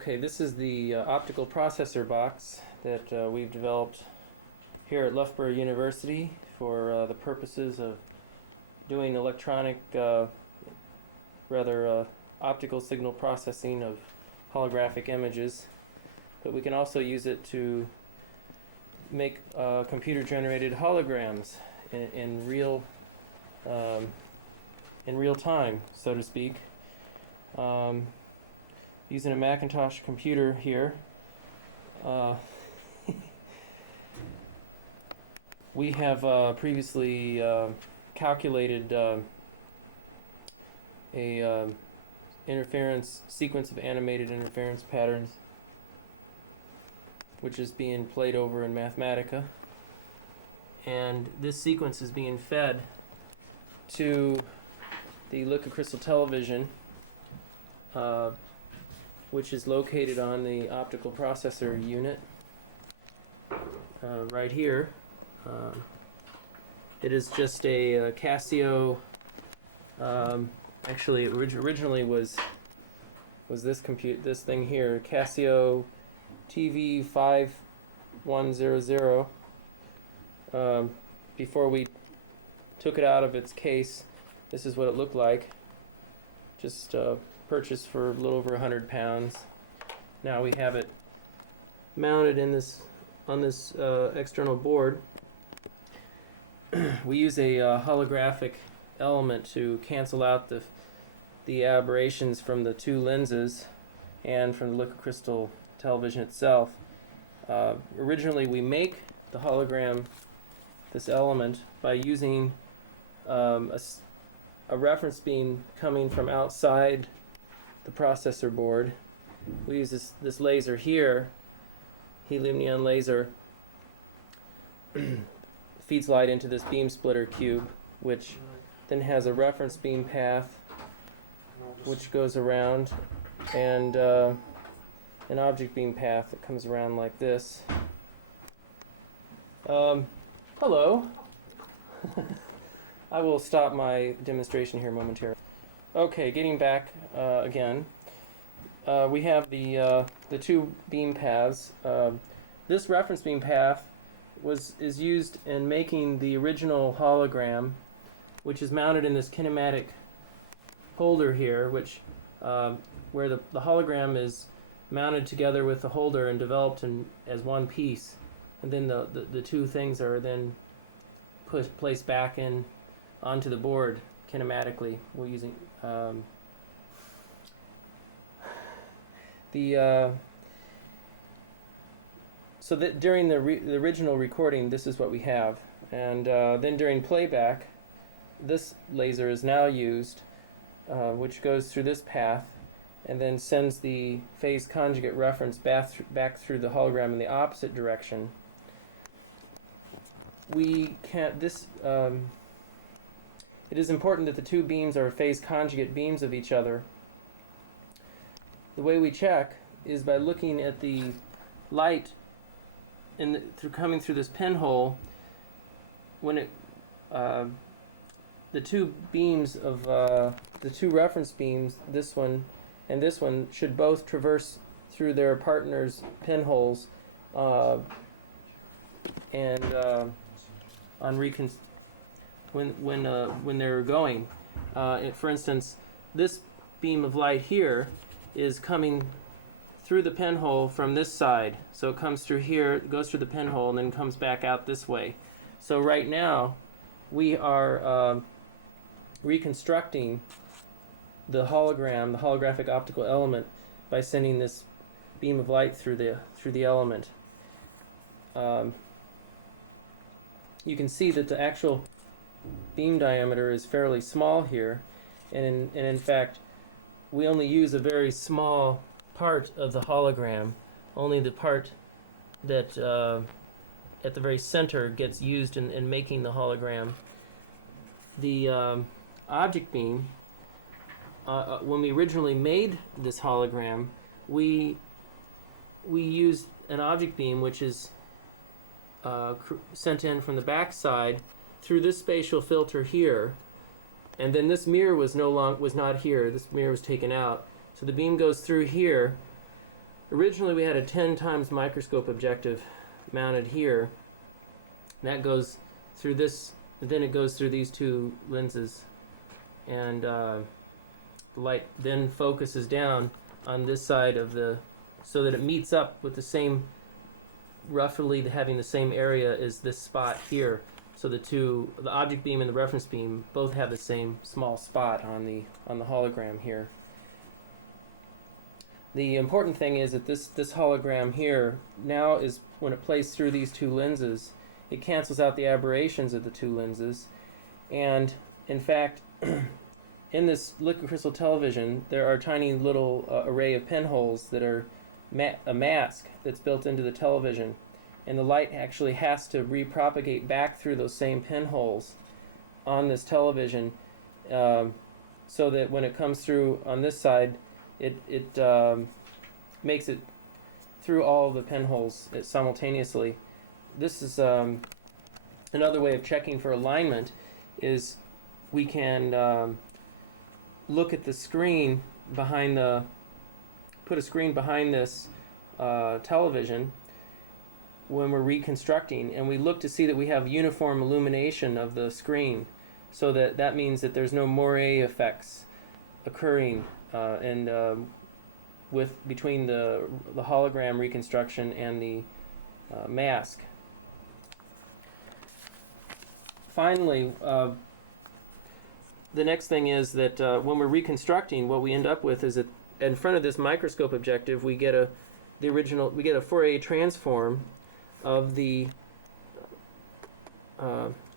Okay, this is the optical processor box that we've developed here at Loughborough University for the purposes of doing electronic, optical signal processing of holographic images. But we can also use it to make computer-generated holograms in real time, so to speak. Using a Macintosh computer here. We have previously calculated a interference sequence of animated interference patterns, which is being played over in Mathematica, and this sequence is being fed to the liquid crystal television, which is located on the optical processor unit right here. It is just a Casio. Actually, it originally was this thing here, Casio TV 5100. Before we took it out of its case, this is what it looked like. Just purchased for a little over £100. Now we have it mounted on this external board. We use a holographic element to cancel out the aberrations from the two lenses and from the liquid crystal television itself. Originally, we make the hologram, this element, by using a reference beam coming from outside the processor board. We use this laser here, helium neon laser, feeds light into this beam splitter cube, which then has a reference beam path which goes around, and an object beam path that comes around like this. Hello. I will stop my demonstration here momentarily. Okay, getting back again. We have the two beam paths. This reference beam path is used in making the original hologram, which is mounted in this kinematic holder here, which where the hologram is mounted together with the holder and developed as one piece, and then the two things are then placed back in onto the board kinematically. We're using so that during the original recording, this is what we have, and then during playback, this laser is now used, which goes through this path and then sends the phase conjugate reference back through the hologram in the opposite direction. It is important that the two beams are phase conjugate beams of each other. The way we check is by looking at the light coming through this pinhole. When the two beams of the two reference beams, this one and this one, should both traverse through their partners' pinholes, and when they're going. For instance, this beam of light here is coming through the pinhole from this side. So it comes through here, it goes through the pinhole, and then comes back out this way. So right now, we are reconstructing the hologram, the holographic optical element, by sending this beam of light through the element. You can see that the actual beam diameter is fairly small here, and in fact, we only use a very small part of the hologram, only the part that at the very center gets used in making the hologram. The object beam, when we originally made this hologram, we used an object beam which is sent in from the back side through this spatial filter here, and then this mirror was not here. This mirror was taken out, so the beam goes through here, originally we had a 10 times microscope objective mounted here. That goes through this, then it goes through these two lenses, and the light then focuses down on this side of the, so that it meets up with the same, roughly having the same area as this spot here. So the object beam and the reference beam both have the same small spot on the hologram here. The important thing is that this hologram here now is, when it plays through these two lenses, it cancels out the aberrations of the two lenses, and in fact in this liquid crystal television there are tiny little array of pinholes that are a mask that's built into the television, and the light actually has to repropagate back through those same pinholes on this television, so that when it comes through on this side, it makes it through all the pinholes simultaneously. This is another way of checking for alignment. Is we can look at the screen behind the, put a screen behind this television when we're reconstructing, and we look to see that we have uniform illumination of the screen, so that means that there's no moire effects occurring between the hologram reconstruction and the mask. Finally, the next thing is that when we're reconstructing, what we end up with is that in front of this microscope objective, we get a Fourier transform of the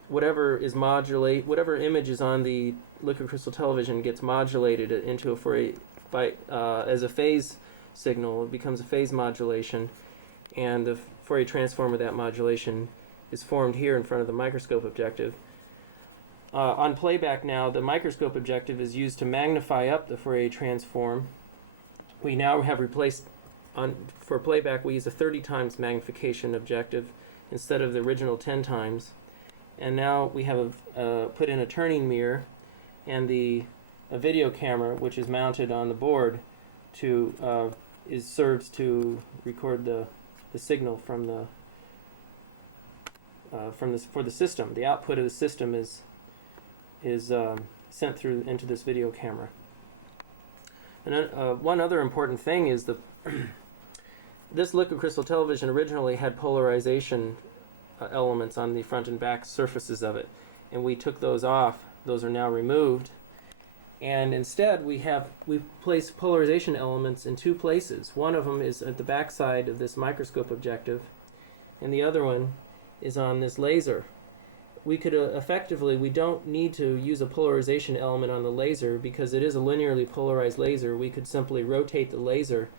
whatever image is on the liquid crystal television gets modulated into a Fourier as a phase signal. It becomes a phase modulation, and the Fourier transform of that modulation is formed here in front of the microscope objective. On playback now, the microscope objective is used to magnify up the Fourier transform. We now have replaced, for playback, we use a 30 times magnification objective instead of the original 10 times. And now we have put in a turning mirror and a video camera, which is mounted on the board, serves to record the signal for the system. The output of the system is sent through into this video camera. And one other important thing is this liquid crystal television originally had polarization elements on the front and back surfaces of it, and we took those off. Those are now removed, and instead we placed polarization elements in two places. One of them is at the back side of this microscope objective, and the other one is on this laser. We could we don't need to use a polarization element on the laser because it is a linearly polarized laser. We could simply rotate the laser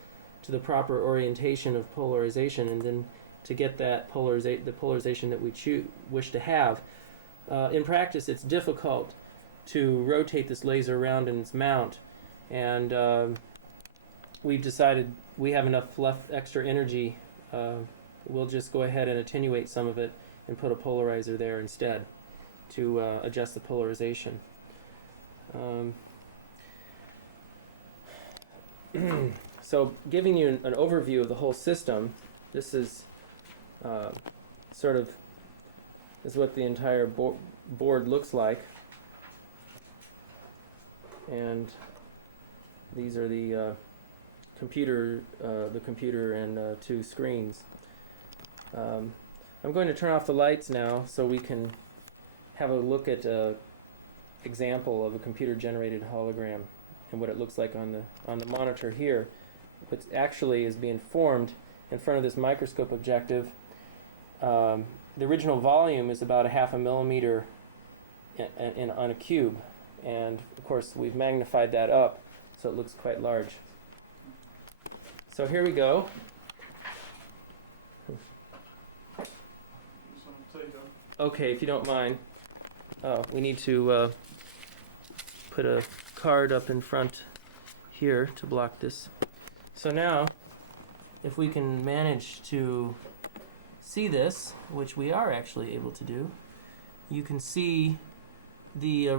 to the proper orientation of polarization, and then to get that the polarization that we wish to have. In practice, it's difficult to rotate this laser around in its mount, and we've decided we have enough extra energy. We'll just go ahead and attenuate some of it and put a polarizer there instead to adjust the polarization. So giving you an overview of the whole system, this is is what the entire board looks like, and these are the computer and two screens. I'm going to turn off the lights now so we can have a look at an example of a computer-generated hologram and what it looks like on the monitor here. What actually is being formed in front of this microscope objective. The original volume is about 0.5 millimeter on a cube, and of course we've magnified that up so it looks quite large. So here we go. Okay, if you don't mind. We need to put a card up in front here to block this. So now, if we can manage to see this, which we are actually able to do, you can see this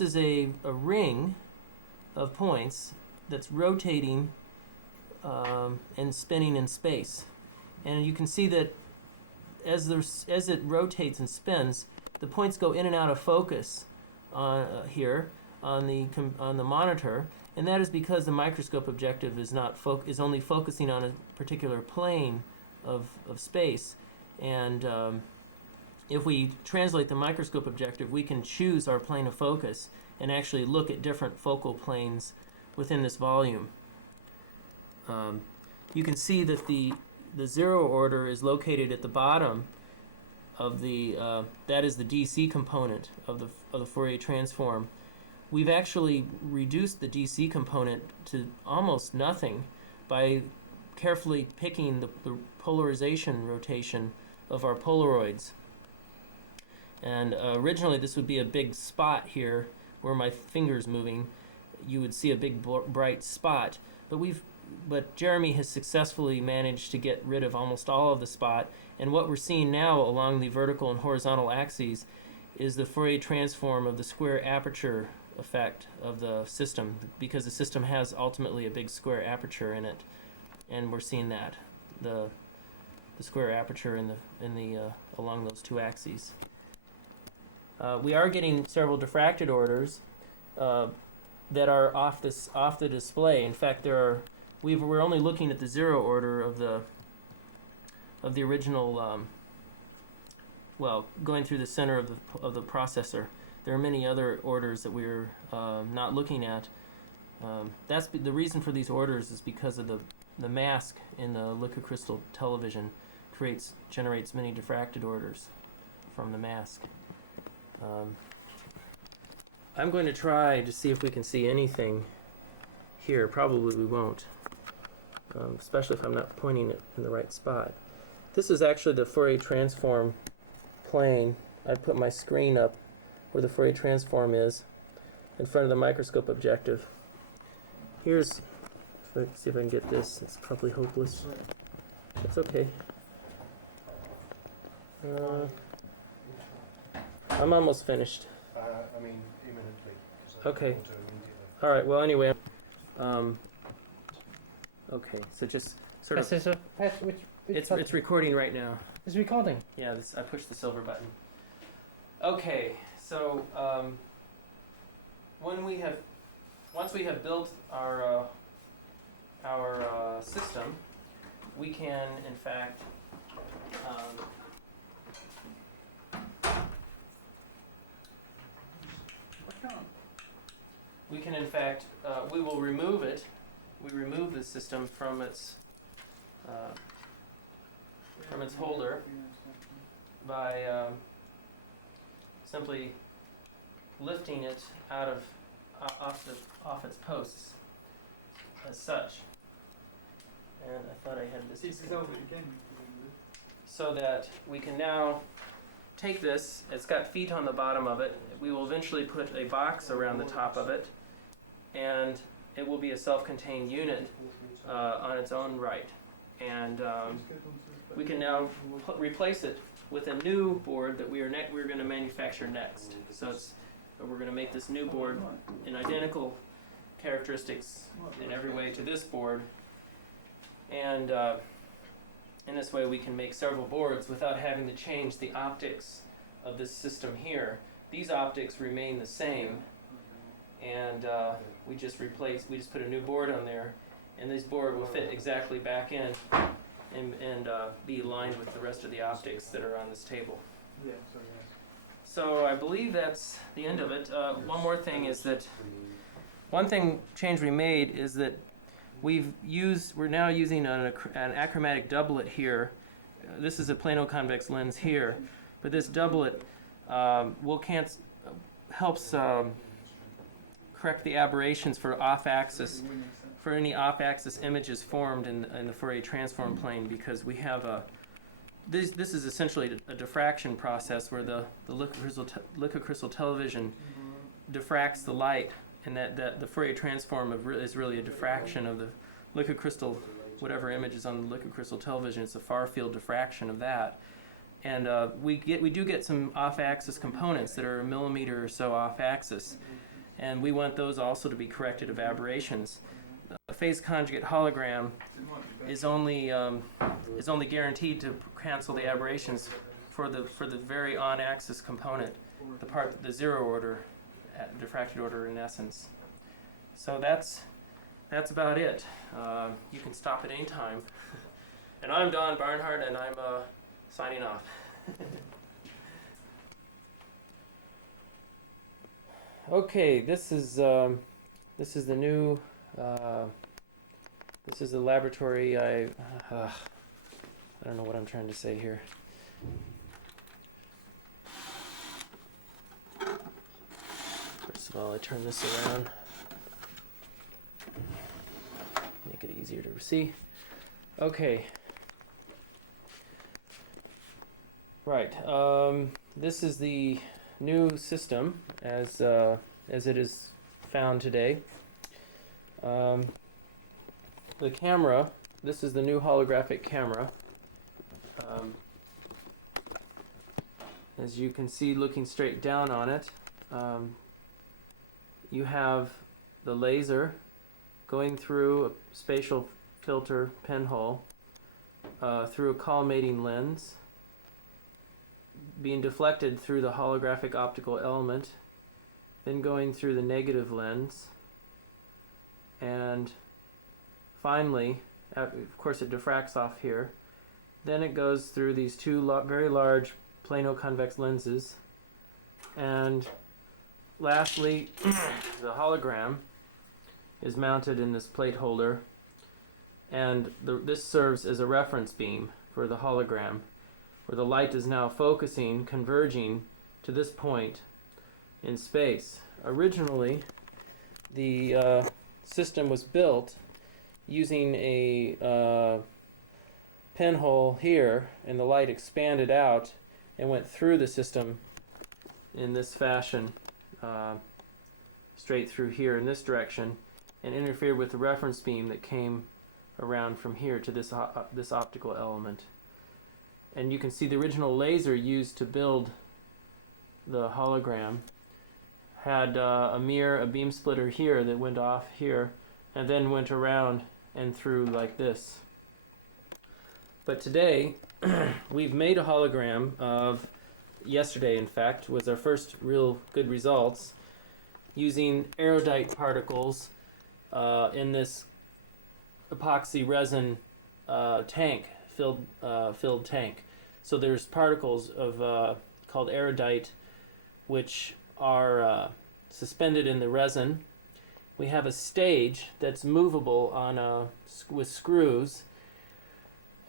is a ring of points. that's rotating and spinning in space. And you can see that as it rotates and spins, the points go in and out of focus here on the monitor, and that is because the microscope objective is only focusing on a particular plane of space. And if we translate the microscope objective, we can choose our plane of focus and actually look at different focal planes within this volume. You can see that the zero order is located at the bottom of that is the DC component of the Fourier transform. We've actually reduced the DC component to almost nothing by carefully picking the polarization rotation of our Polaroids. And originally this would be a big spot here where my finger's moving. You would see a big bright spot, but Jeremy has successfully managed to get rid of almost all of the spot, and what we're seeing now along the vertical and horizontal axes is the Fourier transform of the square aperture effect of the system, because the system has ultimately a big square aperture in it, and we're seeing that the square aperture in the along those two axes. We are getting several diffracted orders that are off the display. In fact, we're only looking at the zero order of the original. Going through the center of the processor. There are many other orders that we're not looking at. That's the reason for these orders is because of the mask in the liquid crystal television generates many diffracted orders from the mask. I'm going to try to see if we can see anything here. Probably we won't, especially if I'm not pointing it in the right spot. This is actually the Fourier transform plane. I put my screen up where the Fourier transform is in front of the microscope objective. Let's see if I can get this. It's probably hopeless. It's okay. I'm almost finished. Imminently. Okay. All right. Well, anyway. Okay. So just sort of. It's recording right now. It's recording. Yeah. I pushed the silver button. Okay. So once we have built our system, we can in fact. We will remove it. We remove the system from its holder by simply lifting it off its posts as such. And I thought I had this so that we can now take this. It's got feet on the bottom of it. We will eventually put a box around the top of it, and it will be a self-contained unit on its own right. And we can now replace it with a new board that we're going to manufacture next. So we're going to make this new board in identical characteristics in every way to this board, and in this way we can make several boards without having to change the optics of this system here. These optics remain the same, and we just put a new board on there, and this board will fit exactly back in and be aligned with the rest of the optics that are on this table. So I believe that's the end of it. One more thing is that change we made is that we're now using an achromatic doublet here. This is a plano-convex lens here, but this doublet helps correct the aberrations for any off-axis images formed in the Fourier transform plane, because we have this is essentially a diffraction process where the liquid crystal television diffracts the light, and that the Fourier transform is really a diffraction of the liquid crystal, whatever image is on the liquid crystal television. It's a far field diffraction of that, and we do get some off-axis components that are a millimeter or so off-axis, and we want those also to be corrected of aberrations. phase conjugate hologram is only guaranteed to cancel the aberrations for the very on-axis component, the zero order, diffracted order in essence. So that's about it. You can stop at any time. And I'm Don Barnhart, and I'm signing off. Okay, this is the new. This is the laboratory. I don't know what I'm trying to say here. First of all, I turn this around. Make it easier to see. Okay. Right. This is the new system as it is found today. The camera. This is the new holographic camera. As you can see, looking straight down on it, you have the laser going through a spatial filter pinhole through a collimating lens, being deflected through the holographic optical element, then going through the negative lens, and finally, of course it diffracts off here, then it goes through these two very large plano-convex lenses, and lastly the hologram is mounted in this plate holder, and this serves as a reference beam for the hologram, where the light is now focusing, converging to this point in space. Originally, the system was built using a pinhole here, and the light expanded out and went through the system in this fashion, straight through here in this direction, and interfered with the reference beam that came around from here to this optical element. And you can see the original laser used to build the hologram had a beam splitter here that went off here and then went around and through like this. But today we've made a hologram of, yesterday in fact was our first real good results, using erudite particles in this epoxy resin tank, filled tank. So there's particles of called erudite, which are suspended in the resin. We have a stage that's movable on with screws,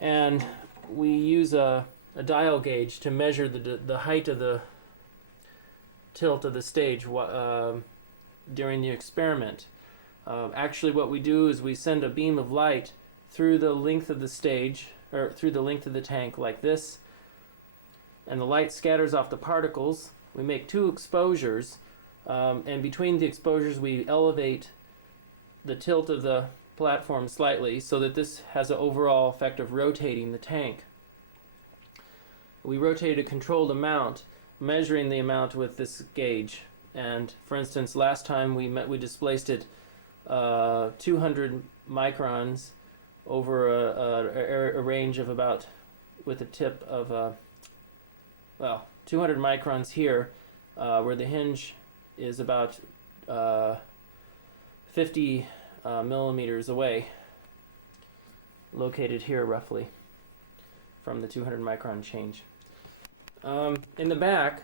and we use a dial gauge to measure the height of the tilt of the stage during the experiment. Actually, what we do is we send a beam of light through the length of the stage, or through the length of the tank like this, and the light scatters off the particles. We make two exposures, and between the exposures we elevate the tilt of the platform slightly so that this has an overall effect of rotating the tank. We rotate a controlled amount, measuring the amount with this gauge. And for instance, last time we displaced it 200 microns over a range of about, with a tip of 200 microns here, where the hinge is about 50 millimeters away, located here roughly from the 200 micron change. In the back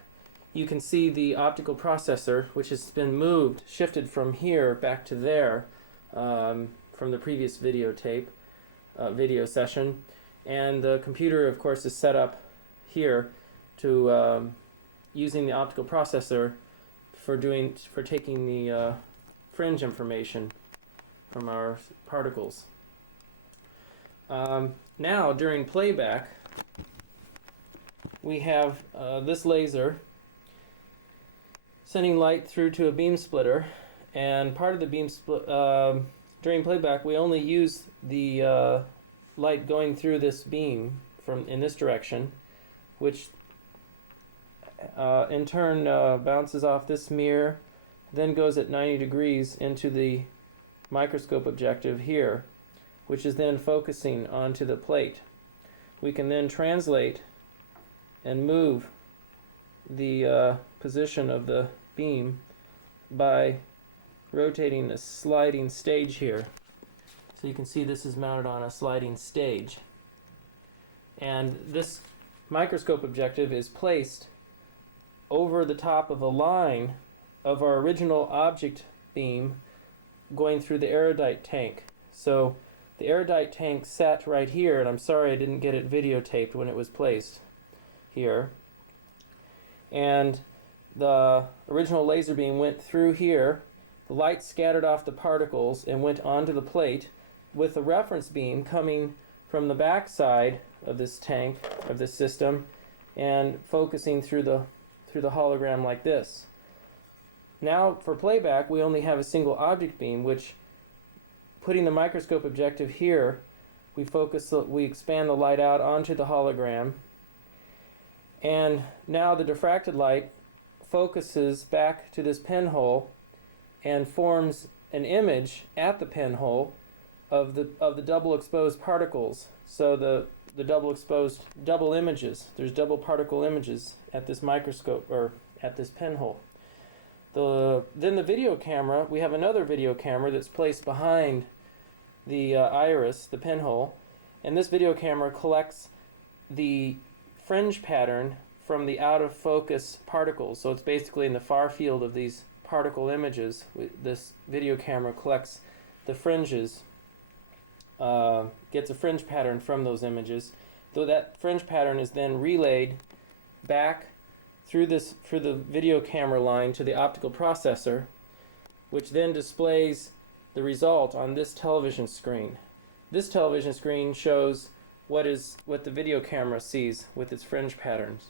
you can see the optical processor, which has been shifted from here back to there, from the previous video session, and the computer of course is set up here to using the optical processor for taking the fringe information from our particles. Now during playback we have this laser sending light through to a beam splitter, and part of the beam split during playback we only use the light going through this beam in this direction, which in turn bounces off this mirror, then goes at 90 degrees into the microscope objective here, which is then focusing onto the plate. We can then translate and move the position of the beam by rotating the sliding stage here. So you can see this is mounted on a sliding stage. And this microscope objective is placed over the top of a line of our original object beam going through the erudite tank. So the erudite tank sat right here, and I'm sorry I didn't get it videotaped when it was placed here. And the original laser beam went through here. The light scattered off the particles and went onto the plate, with the reference beam coming from the back side of this tank, of this system, and focusing through the hologram like this. Now for playback we only have a single object beam, which, putting the microscope objective here, we expand the light out onto the hologram, and now the diffracted light focuses back to this pinhole and forms an image at the pinhole of the double exposed particles. So the double images, there's double particle images at this microscope, or at this pinhole. Then the video camera, we have another video camera that's placed behind the iris, the pinhole, and this video camera collects the fringe pattern from the out of focus particles. So it's basically in the far field of these particle images. This video camera collects the fringes, gets a fringe pattern from those images. Though that fringe pattern is then relayed back through the video camera line to the optical processor, which then displays the result on this television screen. This television screen shows what the video camera sees with its fringe patterns.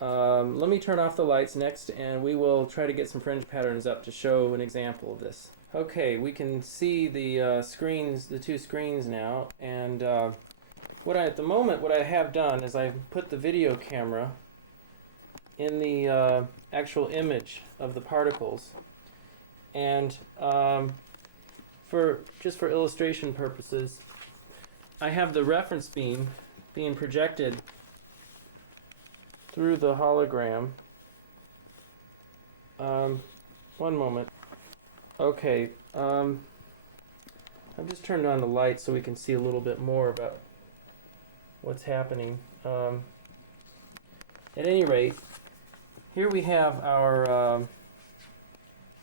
Let me turn off the lights next, and we will try to get some fringe patterns up to show an example of this. Okay, we can see the screens, the two screens now, and at the moment what I have done is I've put the video camera in the actual image of the particles, and for illustration purposes, I have the reference beam being projected through the hologram. One moment. Okay, I've just turned on the light so we can see a little bit more about what's happening. At any rate, here we have our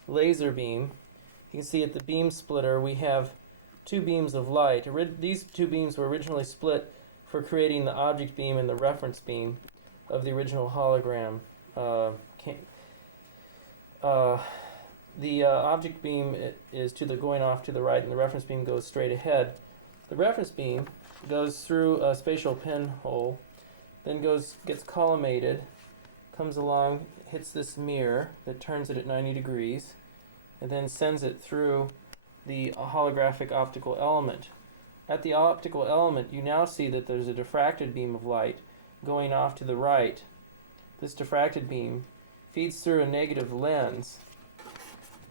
laser beam. You can see at the beam splitter we have two beams of light. These two beams were originally split for creating the object beam and the reference beam of the original hologram. The object beam is going off to the right, and the reference beam goes straight ahead. The reference beam goes through a spatial pinhole, then gets collimated, comes along, hits this mirror that turns it at 90 degrees, and then sends it through the holographic optical element. At the optical element, you now see that there's a diffracted beam of light going off to the right. This diffracted beam feeds through a negative lens,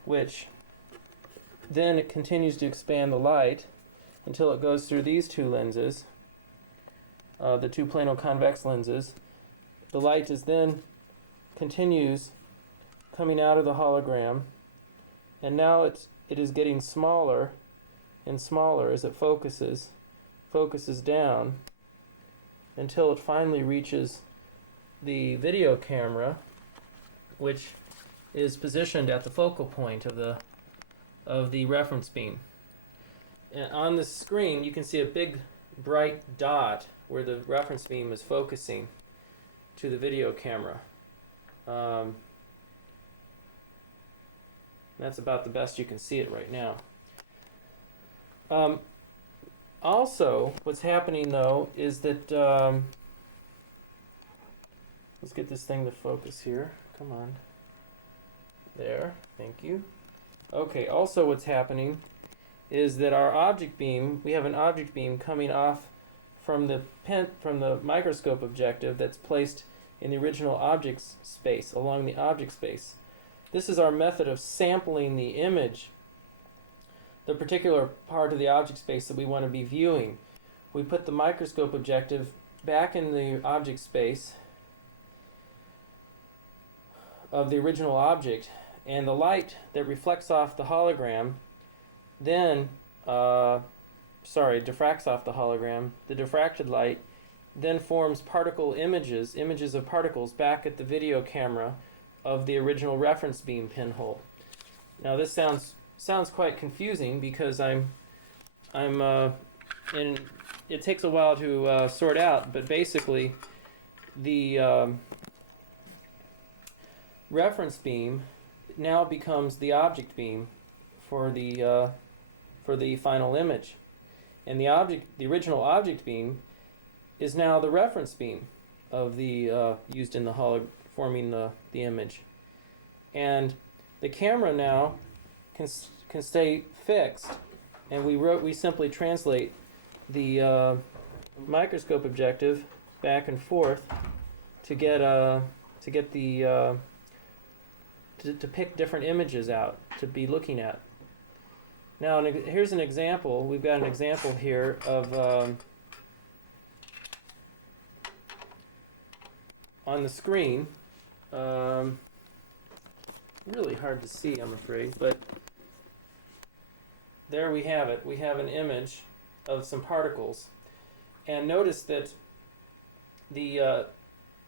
which then it continues to expand the light until it goes through these two lenses, the two plano-convex lenses. The light is then continues coming out of the hologram, and now it is getting smaller and smaller as it focuses down until it finally reaches the video camera, which is positioned at the focal point of the reference beam. And on the screen you can see a big bright dot where the reference beam is focusing to the video camera. That's about the best you can see it right now. Also, what's happening though is that let's get this thing to focus here. Come on. There, thank you. Okay, also what's happening is that our object beam, we have an object beam coming off from the microscope objective that's placed in the original object space, along the object space. This is our method of sampling the image the particular part of the object space that we want to be viewing. We put the microscope objective back in the object space of the original object, and the light that reflects off the hologram then diffracts off the hologram. The diffracted light then forms particle images of particles back at the video camera of the original reference beam pinhole. Now this sounds quite confusing because it takes a while to sort out, but basically the reference beam now becomes the object beam for the final image, and the original object beam is now the reference beam of the used in the forming the image, and the camera now can stay fixed, and we simply translate the microscope objective back and forth to get to pick different images out to be looking at. Now here's an example. We've got an example here of on the screen. Really hard to see, I'm afraid, but there we have it. We have an image of some particles, and notice that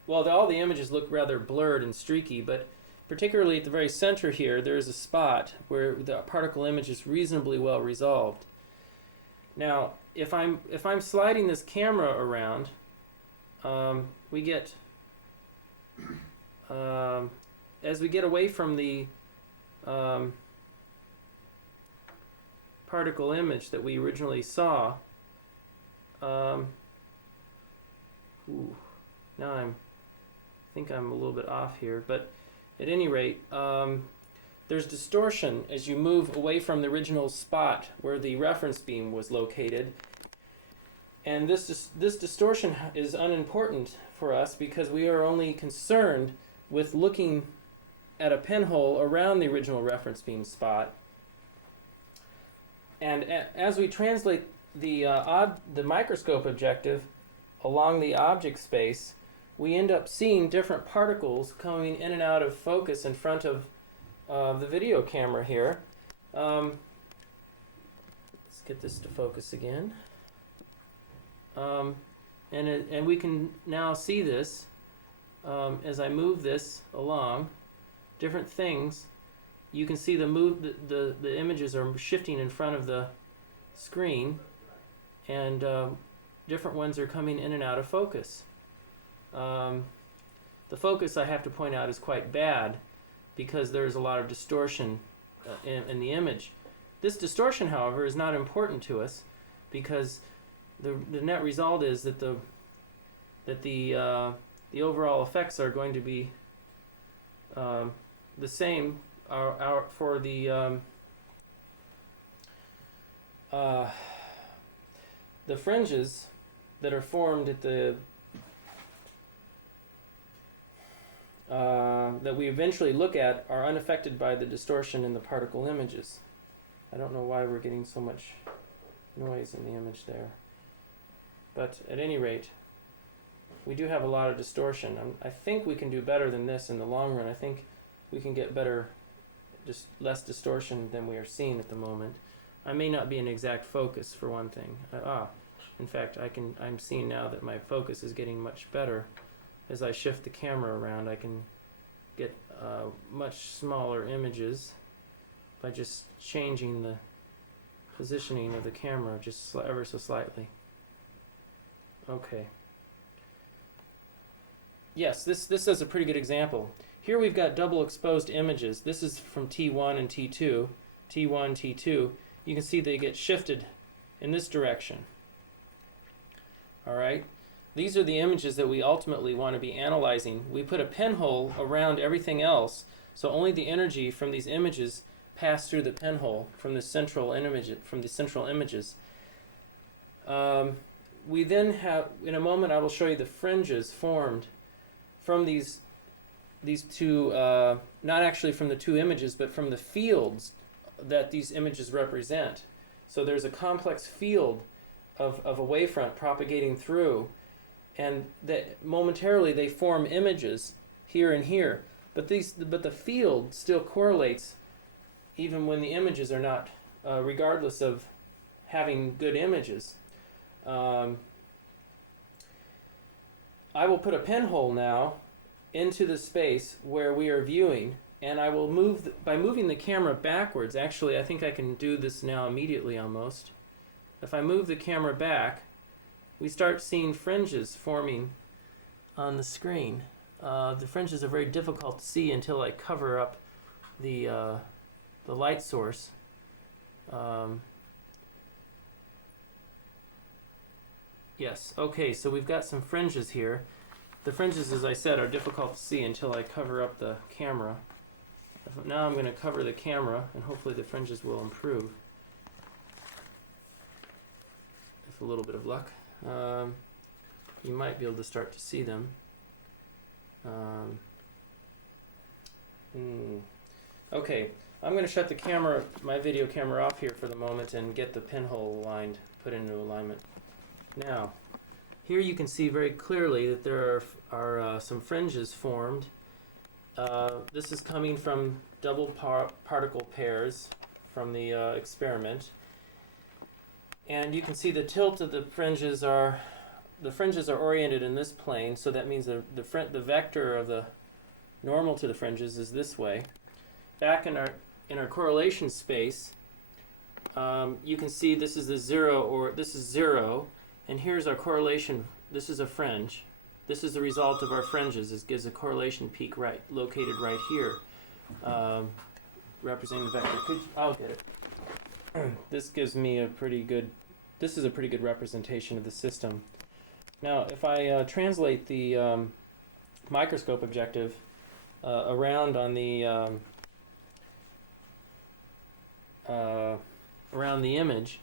all the images look rather blurred and streaky, but particularly at the very center here, there's a spot where the particle image is reasonably well resolved. Now, if I'm sliding this camera around, we get as we get away from the particle image that we originally saw. Now I think I'm a little bit off here, but at any rate, there's distortion as you move away from the original spot where the reference beam was located. And this distortion is unimportant for us because we are only concerned with looking at a pinhole around the original reference beam spot. And as we translate the microscope objective along the object space, we end up seeing different particles coming in and out of focus in front of the video camera here. Let's get this to focus again. And we can now see this as I move this along, different things. You can see the images are shifting in front of the screen, and different ones are coming in and out of focus. The focus, I have to point out, is quite bad because there's a lot of distortion in the image. This distortion, however, is not important to us because the net result is that the overall effects are going to be the same for the fringes that are formed at the that we eventually look at are unaffected by the distortion in the particle images. I don't know why we're getting so much noise in the image there, but at any rate, we do have a lot of distortion. I think we can do better than this in the long run. I think we can get better, just less distortion than we are seeing at the moment. I may not be in exact focus for one thing. In fact, I'm seeing now that my focus is getting much better. As I shift the camera around, I can get much smaller images by just changing the positioning of the camera just ever so slightly. Okay. Yes, this is a pretty good example. Here we've got double exposed images. This is from T1 and T2. T1, T2. You can see they get shifted in this direction. All right. These are the images that we ultimately want to be analyzing. We put a pinhole around everything else, so only the energy from these images pass through the pinhole from the central images. We then have, in a moment, I will show you the fringes formed from these two, not actually from the two images, but from the fields that these images represent. So there's a complex field of a wavefront propagating through, and that momentarily they form images here and here. But the field still correlates even when the images are not, regardless of having good images. I will put a pinhole now into the space where we are viewing, and I will move, by moving the camera backwards. Actually, I think I can do this now immediately almost. If I move the camera back, we start seeing fringes forming on the screen. The fringes are very difficult to see until I cover up the light source. Yes, okay, so we've got some fringes here. The fringes, as I said, are difficult to see until I cover up the camera. Now I'm going to cover the camera, and hopefully the fringes will improve. With a little bit of luck. You might be able to start to see them. Okay, I'm going to shut the camera, my video camera, off here for the moment and get the pinhole aligned, put into alignment. Now, here you can see very clearly that there are some fringes formed. This is coming from double particle pairs from the experiment. And you can see the tilt of the fringes are oriented in this plane, so that means the vector of the normal to the fringes is this way. Back in our correlation space, you can see this is the zero, or this is 0, and here's our correlation. This is a fringe. This is the result of our fringes. This gives a correlation peak located right here, representing the vector. I'll get it. This gives me this is a pretty good representation of the system. Now, if I translate the microscope objective around on the around the image,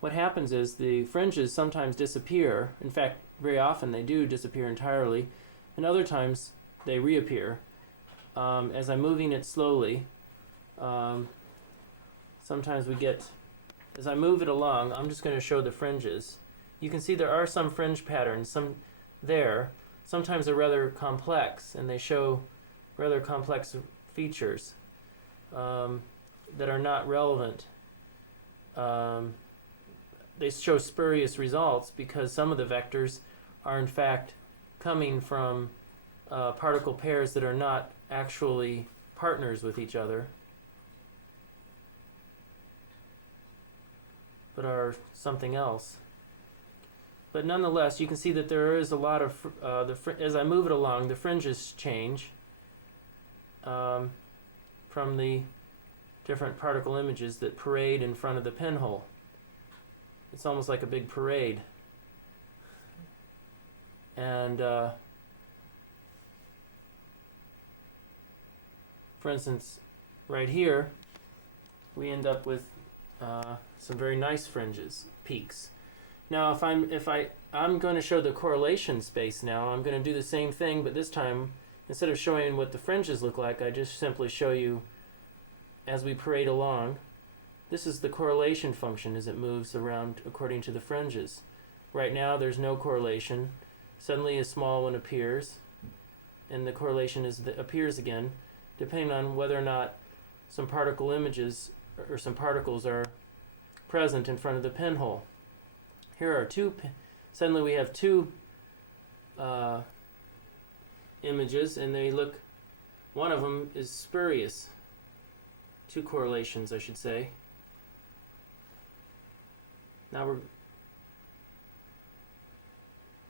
what happens is the fringes sometimes disappear. In fact, very often they do disappear entirely, and other times they reappear. As I'm moving it slowly, sometimes we get, as I move it along, I'm just going to show the fringes. You can see there are some fringe patterns, sometimes they're rather complex, and they show rather complex features that are not relevant. They show spurious results because some of the vectors are in fact coming from particle pairs that are not actually partners with each other, but are something else. But nonetheless, you can see that there is a lot of, as I move it along, the fringes change from the different particle images that parade in front of the pinhole. It's almost like a big parade. And for instance, right here, we end up with some very nice fringes, peaks. Now, if I'm going to show the correlation space now, I'm going to do the same thing, but this time, instead of showing what the fringes look like, I just simply show you as we parade along. This is the correlation function as it moves around according to the fringes. Right now, there's no correlation. Suddenly, a small one appears, and the correlation appears again, depending on whether or not some particle images or some particles are present in front of the pinhole. Here are suddenly we have two images, and they look, one of them is spurious. Two correlations, I should say. Now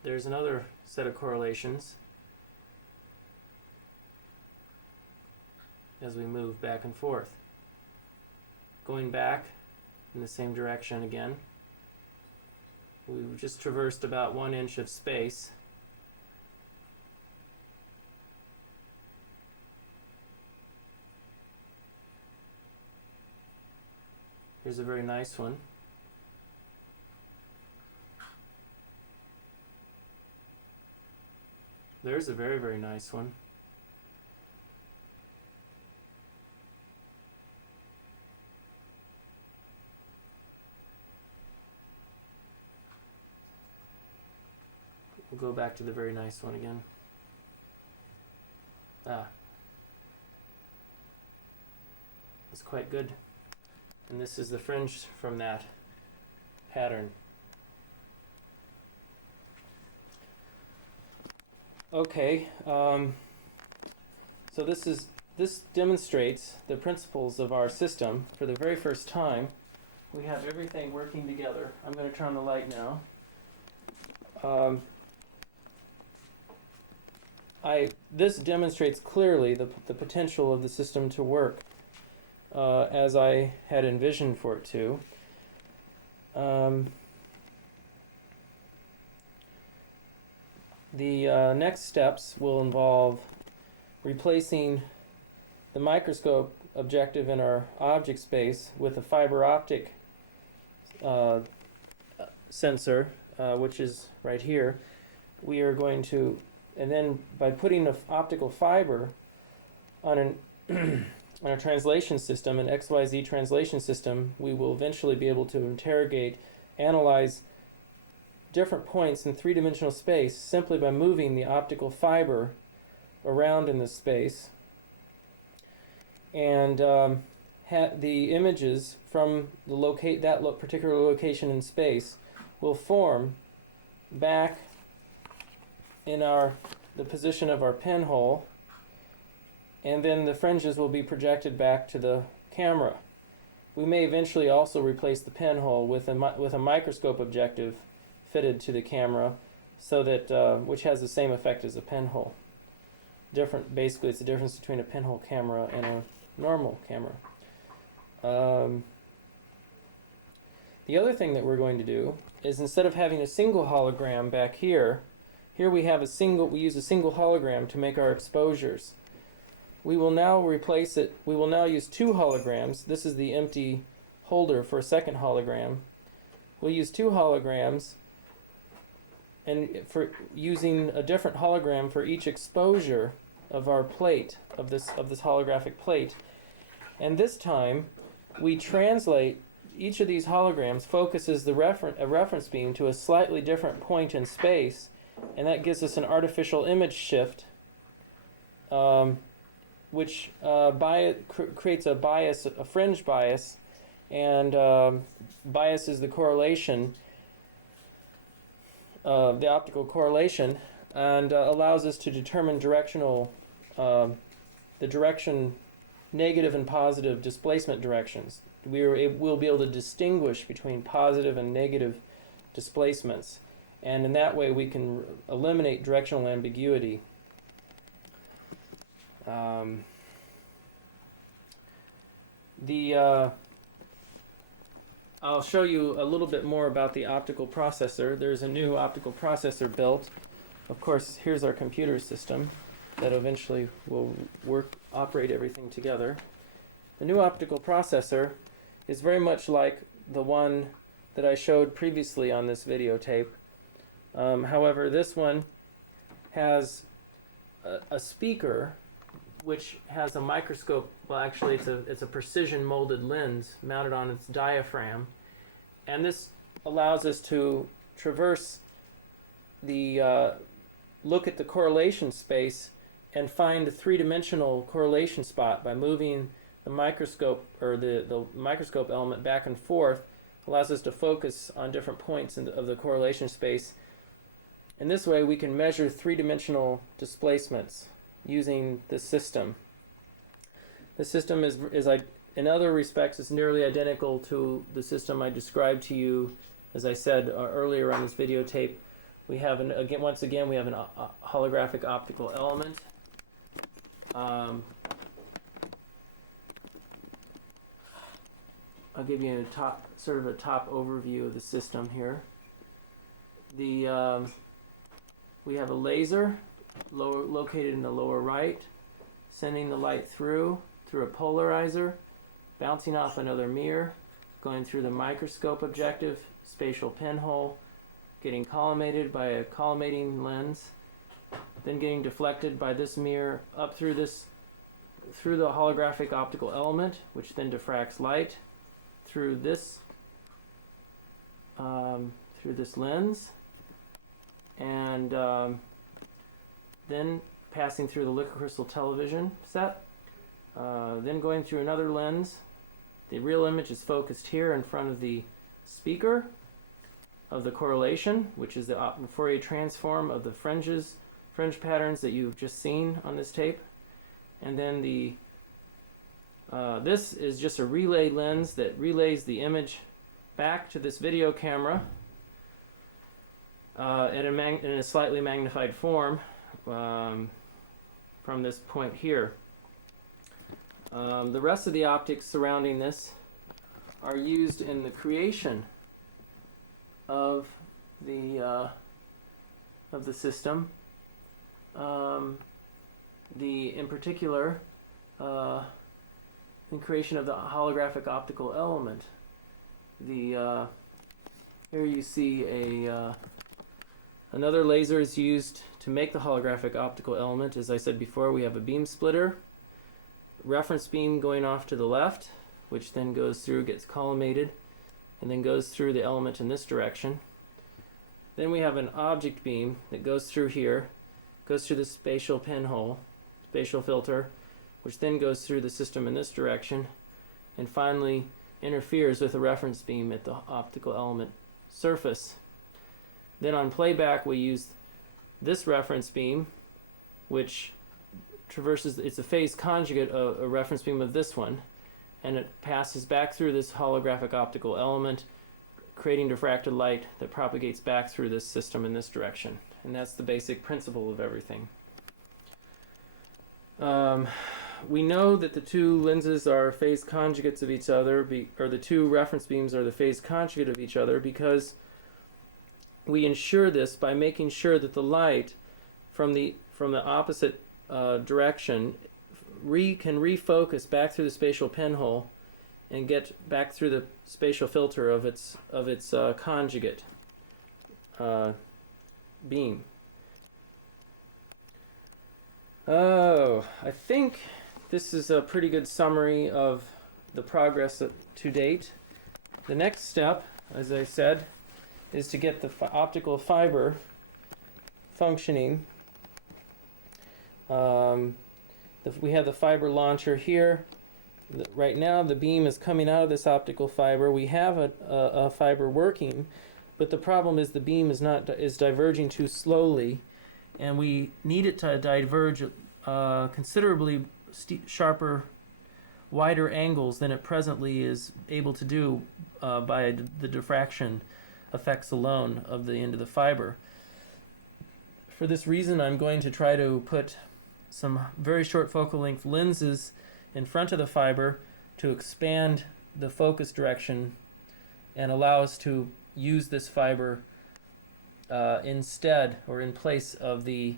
there's another set of correlations as we move back and forth. Going back in the same direction again. We've just traversed about 1 inch of space. Here's a very nice one. There's a very, very nice one. We'll go back to the very nice one again. That's quite good. And this is the fringe from that pattern. Okay, so this demonstrates the principles of our system for the very first time. We have everything working together. I'm going to turn on the light now. This demonstrates clearly the potential of the system to work as I had envisioned for it to. The next steps will involve replacing the microscope objective in our object space with a fiber optic sensor, which is right here. We are going to, and then by putting an optical fiber on on a translation system, an XYZ translation system, we will eventually be able to interrogate, analyze different points in three-dimensional space simply by moving the optical fiber around in the space. And the images from the particular location in space will form back in the position of our pinhole, and then the fringes will be projected back to the camera. We may eventually also replace the pinhole with a microscope objective fitted to the camera, so that which has the same effect as a pinhole. Basically, it's the difference between a pinhole camera and a normal camera. The other thing that we're going to do is, instead of having a single hologram back here we use a single hologram to make our exposures. We will now replace it. We will now use two holograms. This is the empty holder for a second hologram. We'll use two holograms, and for using a different hologram for each exposure of our plate, of this holographic plate. And this time we translate each of these holograms, focuses a reference beam to a slightly different point in space, and that gives us an artificial image shift, which creates a bias, a fringe bias, and bias is the correlation, the optical correlation, and allows us to determine the direction, negative and positive displacement directions. We'll be able to distinguish between positive and negative displacements, and in that way we can eliminate directional ambiguity. I'll show you a little bit more about the optical processor. There's a new optical processor built. Of course, here's our computer system that eventually will operate everything together. The new optical processor is very much like the one that I showed previously on this videotape. However, this one has a speaker which has a microscope. Well, actually it's a precision molded lens mounted on its diaphragm, and this allows us to traverse the look at the correlation space and find the three-dimensional correlation spot by moving the microscope, or the microscope element, back and forth. Allows us to focus on different points of the correlation space. In this way we can measure three-dimensional displacements using this system. The system is in other respects is nearly identical to the system I described to you, as I said earlier on this videotape. We have once again we have a holographic optical element. I'll give you a top overview of the system here. We have a laser located in the lower right, sending the light through a polarizer, bouncing off another mirror, going through the microscope objective, spatial pinhole, getting collimated by a collimating lens, then getting deflected by this mirror up through the holographic optical element, which then diffracts light through this lens, and then passing through the liquid crystal television set, then going through another lens. The real image is focused here in front of the speaker of the correlation, which is the Fourier transform of the fringe patterns that you've just seen on this tape. And then this is just a relay lens that relays the image back to this video camera in a slightly magnified form from this point here. The rest of the optics surrounding this are used in the creation of the system. In particular, in creation of the holographic optical element. Here you see another laser is used to make the holographic optical element. As I said before, we have a beam splitter, reference beam going off to the left, which then goes through, gets collimated, and then goes through the element in this direction. Then we have an object beam that goes through here, goes through the spatial pinhole, spatial filter, which then goes through the system in this direction, and finally interferes with the reference beam at the optical element surface. Then on playback we use this reference beam, which traverses, it's a phase conjugate of a reference beam of this one, and it passes back through this holographic optical element, creating diffracted light that propagates back through this system in this direction. And that's the basic principle of everything. We know that the two lenses are phase conjugates of each other, or the two reference beams are the phase conjugate of each other, because we ensure this by making sure that the light from the opposite direction can refocus back through the spatial pinhole and get back through the spatial filter of its conjugate beam. Oh, I think this is a pretty good summary of the progress to date. The next step, as I said, is to get the optical fiber functioning. We have the fiber launcher here. Right now the beam is coming out of this optical fiber. We have a fiber working, but the problem is the beam is diverging too slowly, and we need it to diverge considerably sharper, wider angles than it presently is able to do by the diffraction effects alone of the end of the fiber. For this reason, I'm going to try to put some very short focal length lenses in front of the fiber to expand the focus direction and allow us to use this fiber instead or in place of the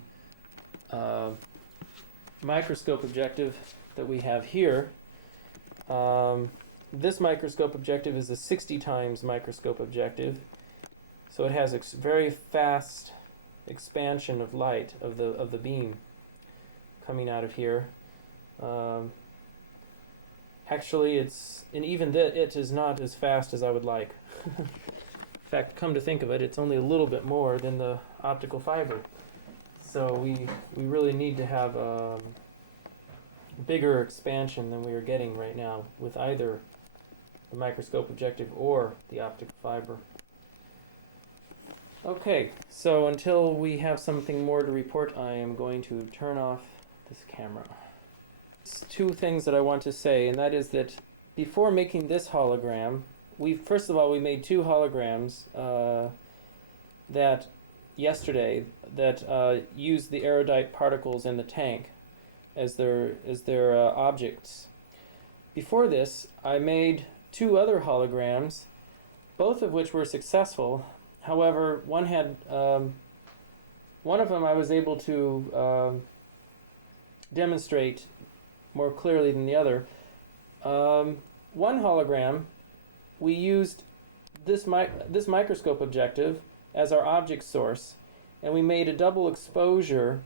microscope objective that we have here. This microscope objective is a 60 times microscope objective, so it has very fast expansion of light of the beam coming out of here. Actually, it is not as fast as I would like. In fact, come to think of it, it's only a little bit more than the optical fiber. So we really need to have a bigger expansion than we are getting right now with either the microscope objective or the optical fiber. Okay, so until we have something more to report, I am going to turn off this camera. Two things that I want to say, and that is that before making this hologram, first of all we made two holograms yesterday that used the erudite particles in the tank as their objects. Before this, I made two other holograms, both of which were successful. However, one of them I was able to demonstrate more clearly than the other. One hologram, we used this microscope objective as our object source, and we made a double exposure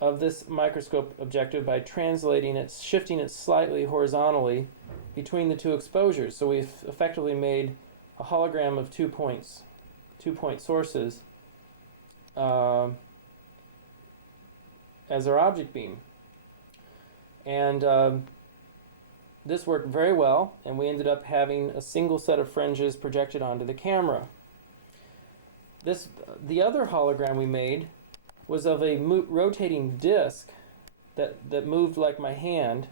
of this microscope objective by translating it, shifting it slightly horizontally between the two exposures. So we've effectively made a hologram of 2 point sources, as our object beam. And this worked very well, and we ended up having a single set of fringes projected onto the camera. The other hologram we made was of a rotating disc that moved like my hand,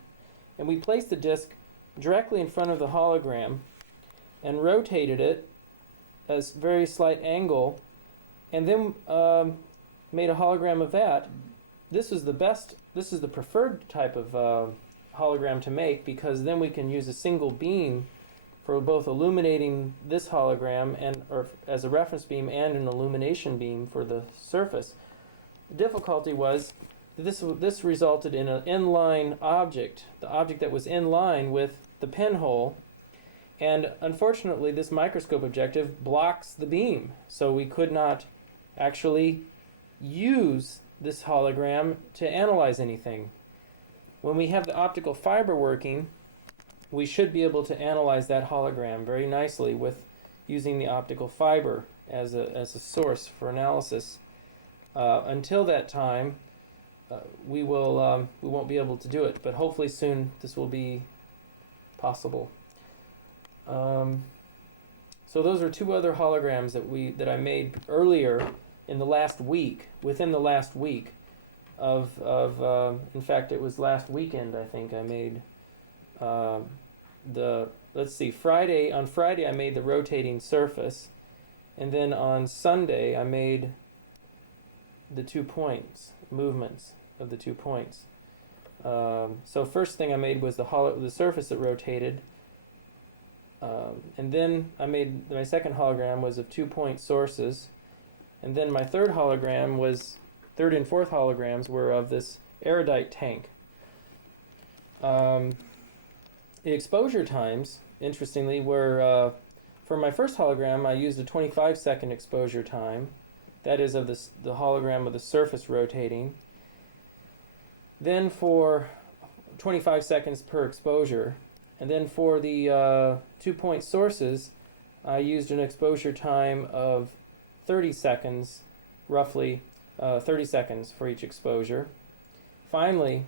and we placed the disc directly in front of the hologram and rotated it at a very slight angle, and then made a hologram of that. This is the preferred type of hologram to make, because then we can use a single beam for both illuminating this hologram or as a reference beam and an illumination beam for the surface. The difficulty was that this resulted in an inline object, the object that was in line with the pinhole, and unfortunately this microscope objective blocks the beam, so we could not actually use this hologram to analyze anything. When we have the optical fiber working, we should be able to analyze that hologram very nicely with using the optical fiber as a source for analysis. Until that time, we won't be able to do it, but hopefully soon this will be possible. So those are two other holograms that I made earlier in the last week, within the last week of in fact it was last weekend I think I made Friday I made the rotating surface, and then on Sunday I made the 2 points, movements of the 2 points. So first thing I made was the surface that rotated, and then I made my second hologram was of 2 point sources, and then my third and fourth holograms were of this erudite tank. The exposure times, interestingly, were for my first hologram I used a 25-second exposure time. That is of the hologram of the surface rotating. Then for 25 seconds per exposure. And then for the 2 point sources, I used an exposure time of 30 seconds, roughly 30 seconds for each exposure. Finally,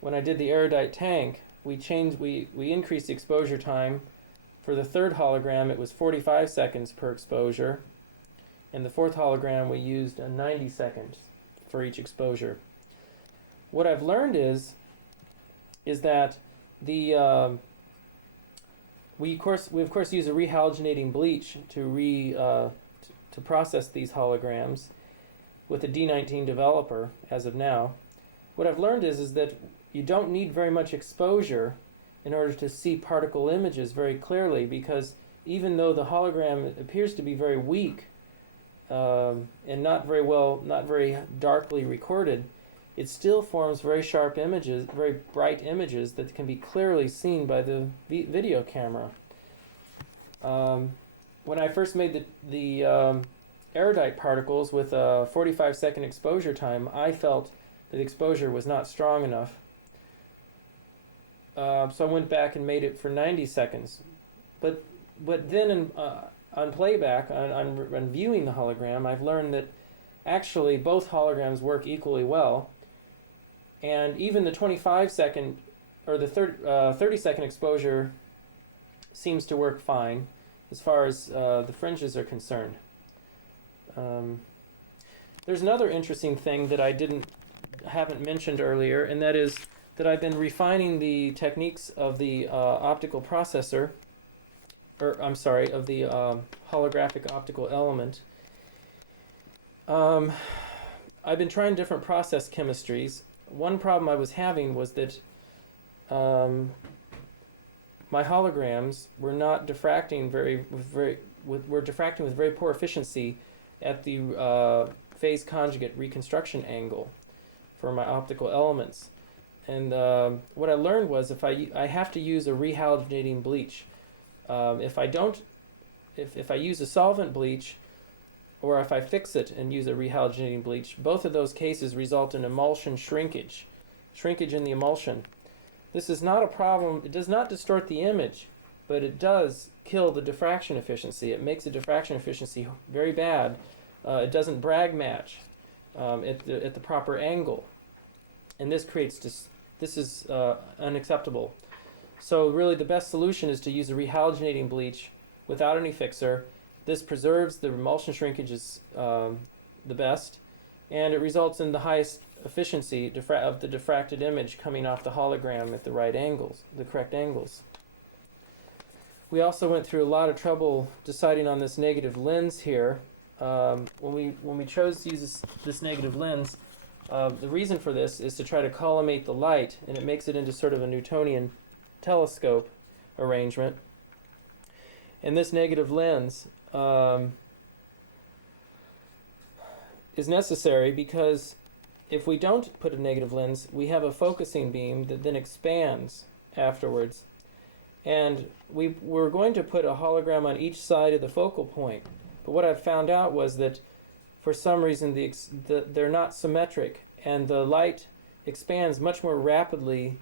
when I did the erudite tank, we increased the exposure time. For the third hologram, it was 45 seconds per exposure. And the fourth hologram, we used 90 seconds for each exposure. What I've learned is that we of course use a rehalogenating bleach to process these holograms with a D19 developer as of now. What I've learned is that you don't need very much exposure in order to see particle images very clearly, because even though the hologram appears to be very weak and not very darkly recorded, it still forms very sharp images, very bright images that can be clearly seen by the video camera. When I first made the erudite particles with a 45-second exposure time, I felt that the exposure was not strong enough. So I went back and made it for 90 seconds. But then on playback, on viewing the hologram, I've learned that actually both holograms work equally well. And even the 25-second or the 30-second exposure seems to work fine as far as the fringes are concerned. There's another interesting thing that I haven't mentioned earlier, and that is that I've been refining the techniques of the optical processor, of the holographic optical element. I've been trying different process chemistries. One problem I was having was that my holograms were not diffracting were diffracting with very poor efficiency at the phase conjugate reconstruction angle for my optical elements. And what I learned was I have to use a rehalogenating bleach. If I use a solvent bleach, or if I fix it and use a rehalogenating bleach, both of those cases result in emulsion shrinkage in the emulsion. This is not a problem. It does not distort the image, but it does kill the diffraction efficiency. It makes the diffraction efficiency very bad It doesn't brag match at the proper angle, and this creates this is unacceptable. So really, the best solution is to use a rehalogenating bleach without any fixer. This preserves the emulsion shrinkage is the best, and it results in the highest efficiency of the diffracted image coming off the hologram at the right angles, the correct angles. We also went through a lot of trouble deciding on this negative lens here. When we chose to use this negative lens, the reason for this is to try to collimate the light, and it makes it into sort of a Newtonian telescope arrangement. And this negative lens is necessary because if we don't put a negative lens, we have a focusing beam that then expands afterwards. And we're going to put a hologram on each side of the focal point. But what I found out was that for some reason they're not symmetric, and the light expands much more rapidly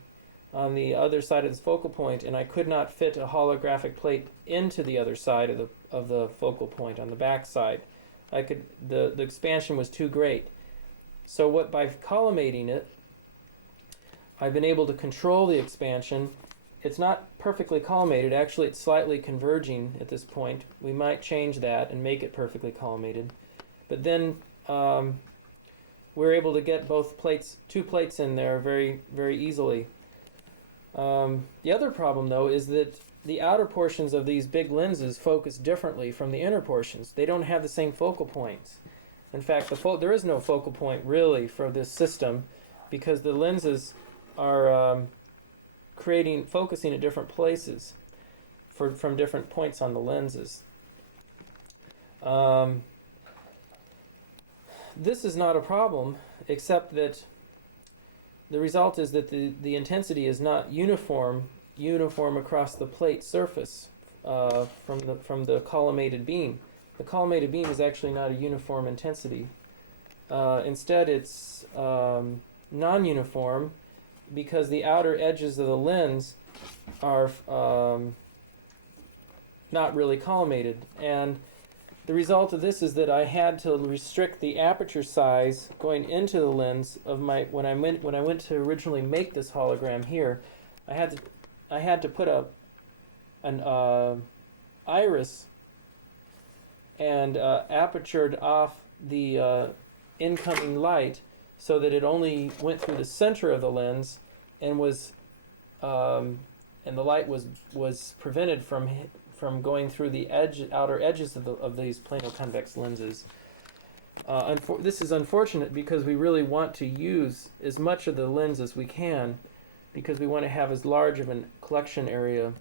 on the other side of this focal point, and I could not fit a holographic plate into the other side of the focal point on the back side. The expansion was too great. So by collimating it, I've been able to control the expansion. It's not perfectly collimated. Actually, it's slightly converging at this point. We might change that and make it perfectly collimated. But then we're able to get two plates in there very, very easily. The other problem, though, is that the outer portions of these big lenses focus differently from the inner portions. They don't have the same focal points. In fact, there is no focal point really for this system because the lenses are focusing at different places from different points on the lenses. This is not a problem, except that the result is that the intensity is not uniform across the plate surface from the collimated beam. The collimated beam is actually not a uniform intensity. Instead, it's non-uniform because the outer edges of the lens are not really collimated. And the result of this is that I had to restrict the aperture size going into the lens of when I went to originally make this hologram here. I had to put an iris and apertured off the incoming light so that it only went through the center of the lens and and the light was prevented from going through the outer edges of these plano-convex lenses. This is unfortunate because we really want to use as much of the lens as we can because we want to have as large of a collection area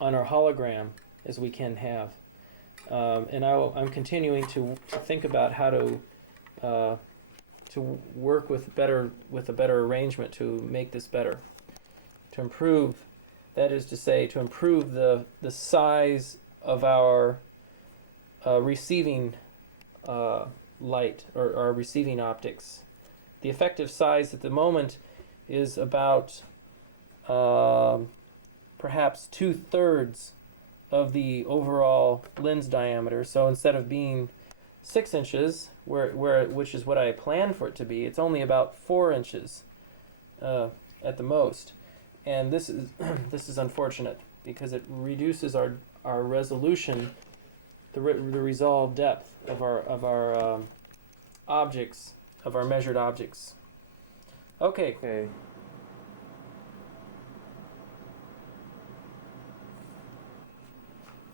on our hologram as we can have. And I'm continuing to think about how to work with a better arrangement to make this better, to improve. That is to say, to improve the size of our receiving light or our receiving optics. The effective size at the moment is about perhaps 2/3 of the overall lens diameter. So instead of being 6 inches, which is what I planned for it to be, it's only about 4 inches at the most. And this is unfortunate because it reduces our resolution, the resolved depth of our objects, of our measured objects. Okay.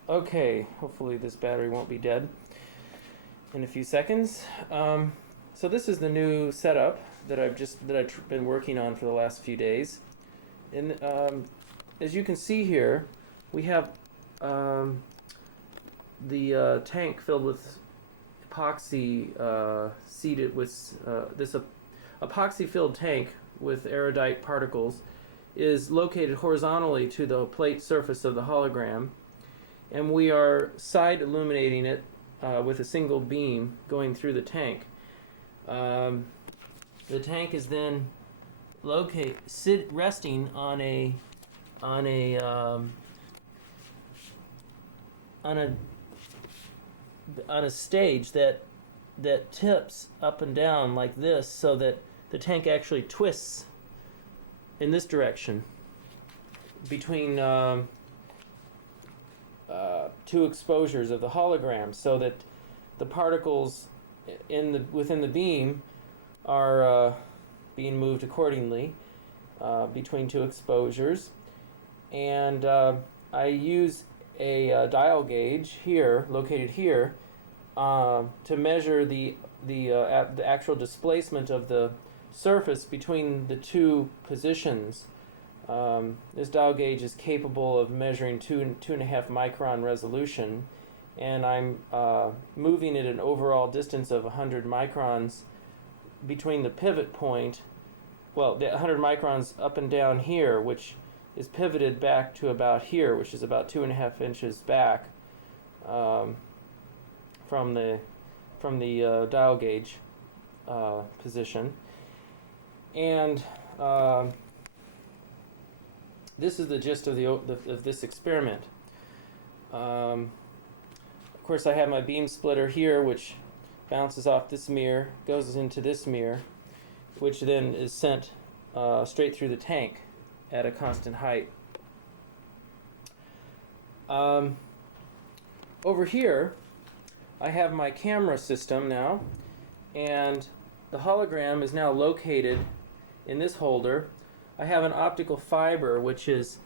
Okay, hopefully this battery won't be dead in a few seconds. So this is the new setup that I've been working on for the last few days. And as you can see here, we have the tank filled with epoxy seeded with this epoxy-filled tank with erudite particles is located horizontally to the plate surface of the hologram, and we are side illuminating it with a single beam going through the tank. The tank is then resting on a stage that that tips up and down like this, so that the tank actually twists in this direction between two exposures of the hologram, so that the particles within the beam are being moved accordingly between two exposures. And I use a dial gauge here, located here, to measure the actual displacement of the surface between the two positions. This dial gauge is capable of measuring 2.5 micron resolution, and I'm moving it an overall distance of 100 microns between the pivot point. Well, the 100 microns up and down here, which is pivoted back to about here, which is about 2.5 inches back from the dial gauge position. And this is the gist of of this experiment. Of course, I have my beam splitter here, which bounces off this mirror, goes into this mirror, which then is sent straight through the tank at a constant height. Over here, I have my camera system now, and the hologram is now located in this holder. I have an optical fiber which is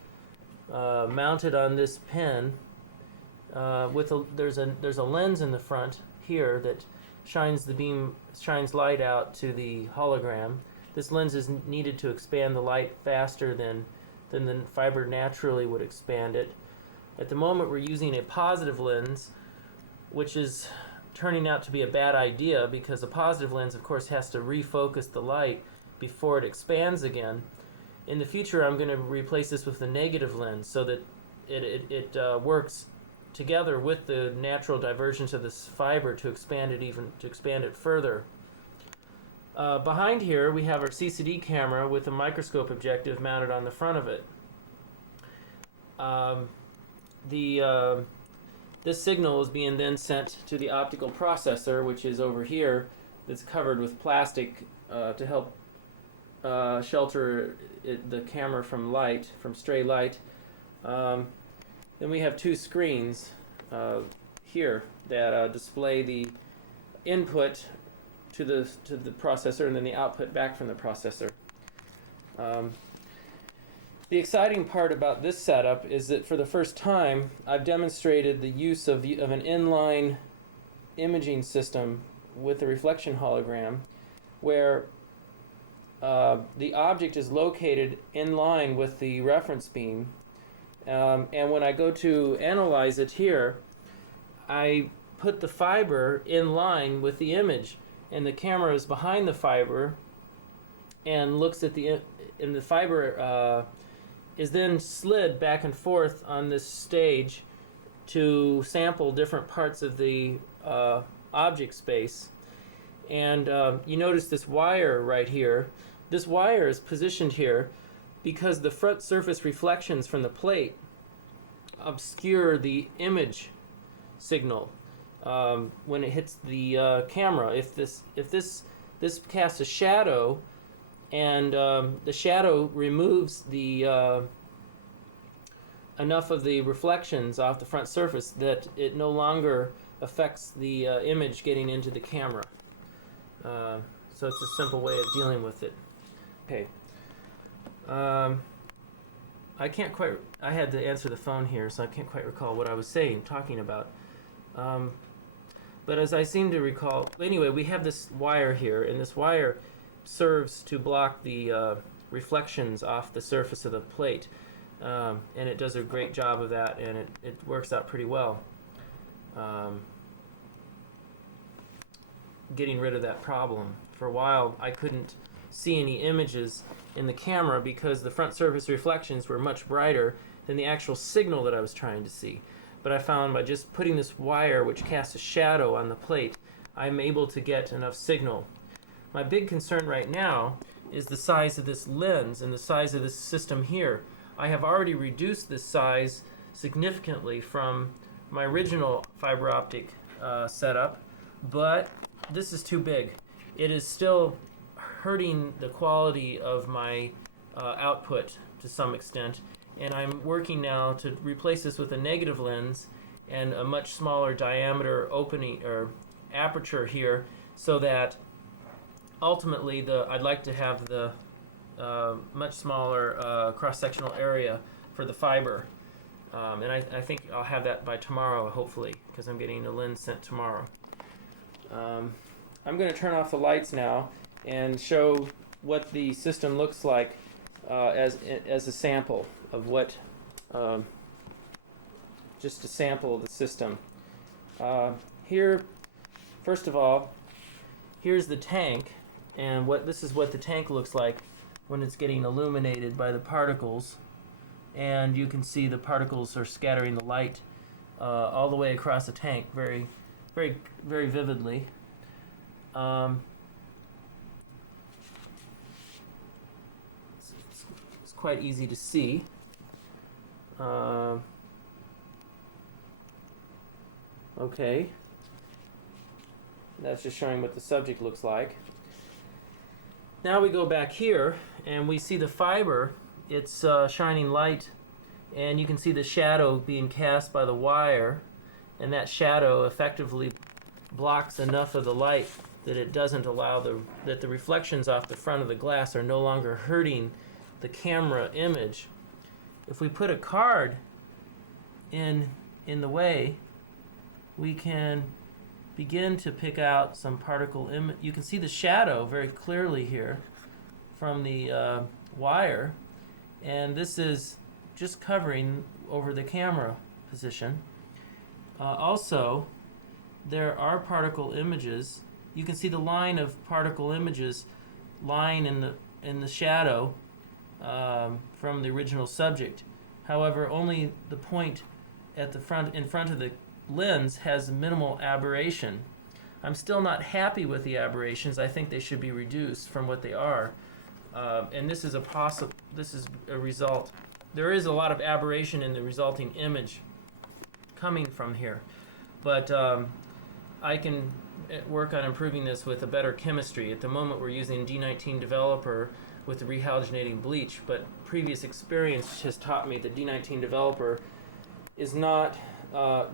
mounted on this pin. There's a lens in the front here that shines light out to the hologram. This lens is needed to expand the light faster than the fiber naturally would expand it. At the moment, we're using a positive lens, which is turning out to be a bad idea, because a positive lens, of course, has to refocus the light before it expands again. In the future, I'm going to replace this with a negative lens, so that it works together with the natural divergence of this fiber to expand it further. Behind here, we have our CCD camera with a microscope objective mounted on the front of it. This signal is being then sent to the optical processor, which is over here, that's covered with plastic to help shelter the camera from stray light. Then we have two screens here that display the input to the processor, and then the output back from the processor. The exciting part about this setup is that for the first time, I've demonstrated the use of an inline imaging system with a reflection hologram, where the object is located in line with the reference beam. And when I go to analyze it here, I put the fiber in line with the image, and the camera is behind the fiber and looks at the fiber is then slid back and forth on this stage to sample different parts of the object space. And you notice this wire right here. This wire is positioned here because the front surface reflections from the plate obscure the image signal when it hits the camera. If this casts a shadow, and the shadow removes the enough of the reflections off the front surface that it no longer affects the image getting into the camera. So it's a simple way of dealing with it. Okay. I had to answer the phone here, so I can't quite recall what I was talking about. But as I seem to recall, anyway, we have this wire here, and this wire serves to block the reflections off the surface of the plate. And it does a great job of that, and it works out pretty well. Getting rid of that problem. For a while, I couldn't see any images in the camera because the front surface reflections were much brighter than the actual signal that I was trying to see. But I found by just putting this wire, which casts a shadow on the plate, I'm able to get enough signal. My big concern right now is the size of this lens and the size of this system here. I have already reduced this size significantly from my original fiber optic setup, but this is too big. It is still hurting the quality of my output to some extent, and I'm working now to replace this with a negative lens and a much smaller diameter opening or aperture here, so that ultimately I'd like to have the much smaller cross-sectional area for the fiber, and I think I'll have that by tomorrow, hopefully, because I'm getting the lens sent tomorrow. I'm going to turn off the lights now and show what the system looks like as a sample of what, just a sample of the system. Here, first of all, here's the tank, and this is what the tank looks like when it's getting illuminated by the particles, and you can see the particles are scattering the light all the way across the tank very, very, very vividly. It's quite easy to see. Okay, that's just showing what the subject looks like. Now we go back here and we see the fiber. It's shining light, and you can see the shadow being cast by the wire, and that shadow effectively blocks enough of the light that it doesn't allow that the reflections off the front of the glass are no longer hurting the camera image. If we put a card in the way, we can begin to pick out some particle image. You can see the shadow very clearly here from the wire, and this is just covering over the camera position. Also, there are particle images. You can see the line of particle images lying in the shadow from the original subject. However, only the point at the front, in front of the lens, has minimal aberration. I'm still not happy with the aberrations. I think they should be reduced from what they are. And this is a result. There is a lot of aberration in the resulting image coming from here, but I can work on improving this with a better chemistry. At the moment, we're using D19 developer with the rehalogenating bleach, but previous experience has taught me that D19 developer is not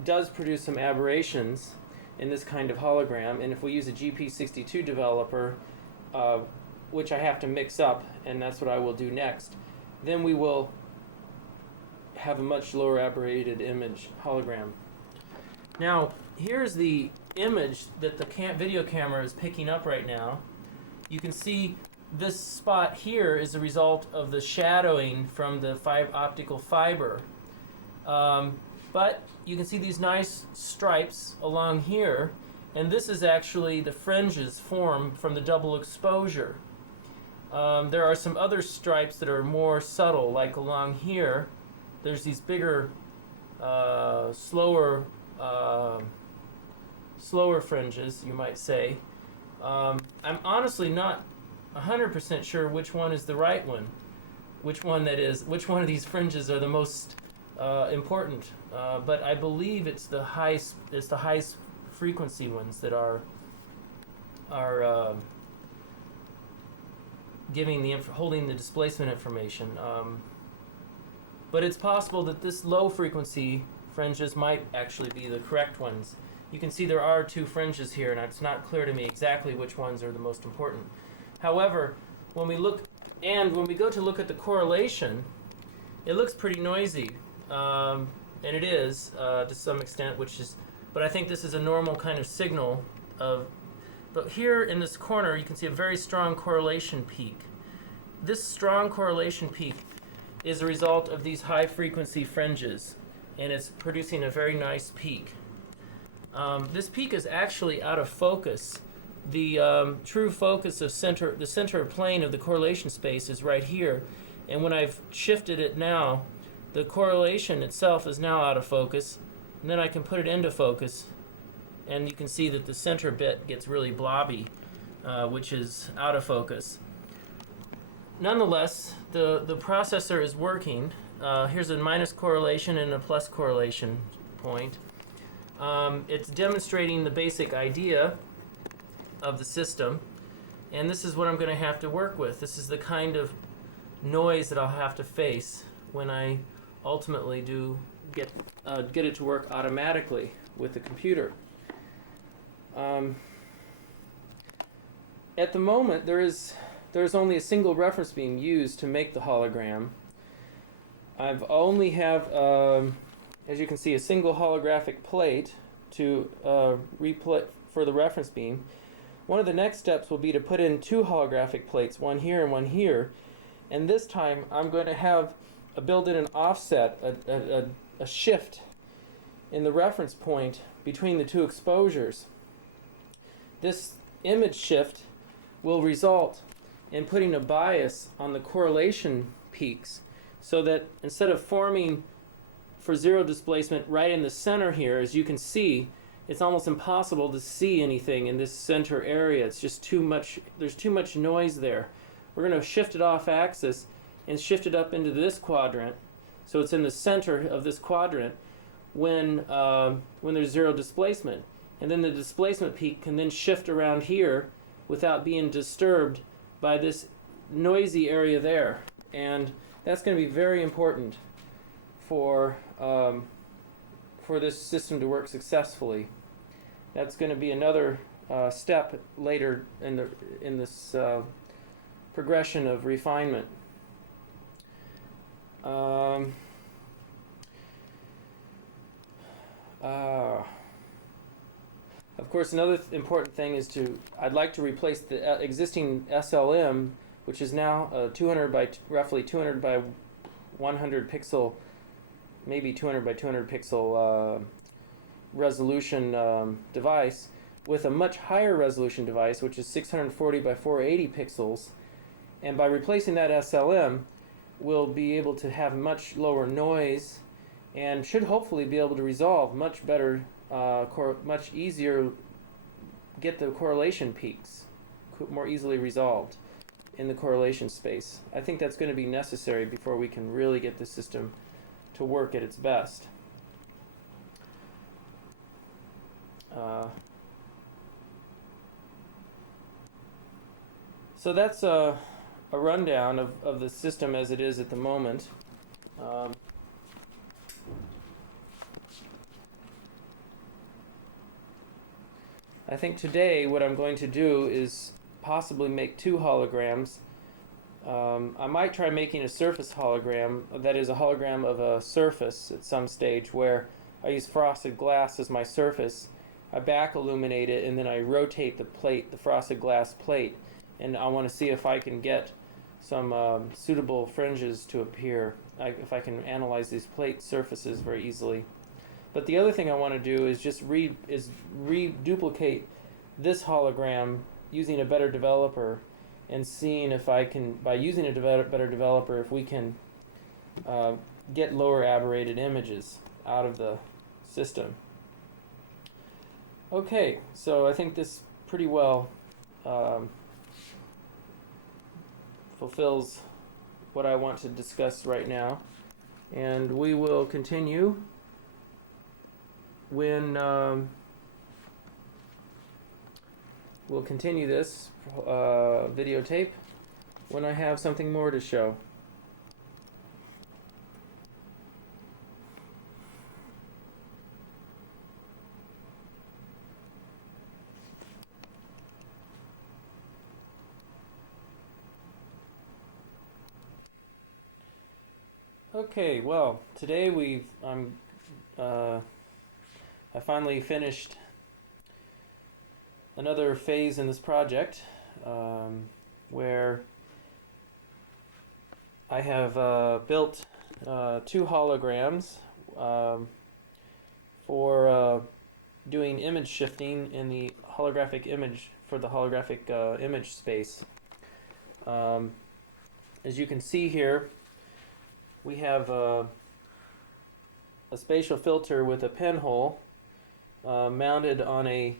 does produce some aberrations in this kind of hologram, and if we use a GP62 developer, which I have to mix up, and that's what I will do next, then we will have a much lower aberrated image hologram. Now, here's the image that the video camera is picking up right now. You can see this spot here is a result of the shadowing from the optical fiber. But you can see these nice stripes along here, and this is actually the fringes formed from the double exposure. There are some other stripes that are more subtle, like along here. There's these bigger, slower fringes, you might say. I'm honestly not 100% sure which one is the right one, which one of these fringes are the most important, but I believe it's the highest frequency ones that are holding the displacement information. But it's possible that this low frequency fringes might actually be the correct ones. You can see there are two fringes here, and it's not clear to me exactly which ones are the most important. However, when we go to look at the correlation, it looks pretty noisy, and it is to some extent, but I think this is a normal kind of signal but here in this corner you can see a very strong correlation peak. This strong correlation peak is a result of these high frequency fringes, and it's producing a very nice peak. This peak is actually out of focus. The true focus of the center plane of the correlation space is right here, and when I've shifted it now, the correlation itself is now out of focus, and then I can put it into focus, and you can see that the center bit gets really blobby, which is out of focus. Nonetheless, the processor is working. Here's a minus correlation and a plus correlation point. It's demonstrating the basic idea, of the system, and this is what I'm going to have to work with. This is the kind of noise that I'll have to face when I ultimately do get it to work automatically with the computer. At the moment, there's only a single reference beam used to make the hologram. I've only have, as you can see, a single holographic plate to replay for the reference beam. One of the next steps will be to put in two holographic plates, one here and one here. And this time, I'm going to have build in an offset, a shift in the reference point between the two exposures. This image shift will result in putting a bias on the correlation peaks, so that instead of forming for zero displacement right in the center here, as you can see, it's almost impossible to see anything in this center area. It's just too much, there's too much noise there. We're going to shift it off axis and shift it up into this quadrant, so it's in the center of this quadrant when there's zero displacement. And then the displacement peak can then shift around here without being disturbed by this noisy area there. And that's going to be very important for this system to work successfully. That's going to be another step later in this progression of refinement. Of course, another important thing is I'd like to replace the existing SLM, which is now roughly 200 by 100 pixel, maybe 200 by 200 pixel resolution device, with a much higher resolution device, which is 640 by 480 pixels. And by replacing that SLM, we'll be able to have much lower noise and should hopefully be able to resolve much better, much easier, get the correlation peaks more easily resolved in the correlation space. I think that's going to be necessary before we can really get the system to work at its best. So that's a rundown of the system as it is at the moment. I think today what I'm going to do is possibly make two holograms. I might try making a surface hologram, that is a hologram of a surface at some stage, where I use frosted glass as my surface. I back illuminate it and then I rotate the plate, the frosted glass plate, and I want to see if I can get some suitable fringes to appear, if I can analyze these plate surfaces very easily. But the other thing I want to do is just reduplicate this hologram using a better developer, and seeing if I can, by using a better developer, if we can get lower aberrated images out of the system. Okay, so I think this pretty well fulfills what I want to discuss right now, and we will continue when we'll continue this videotape when I have something more to show. Okay, well, today I finally finished another phase in this project, where I have built two holograms for doing image shifting in the holographic image, for the holographic image space. As you can see here, we have a spatial filter with a pinhole mounted on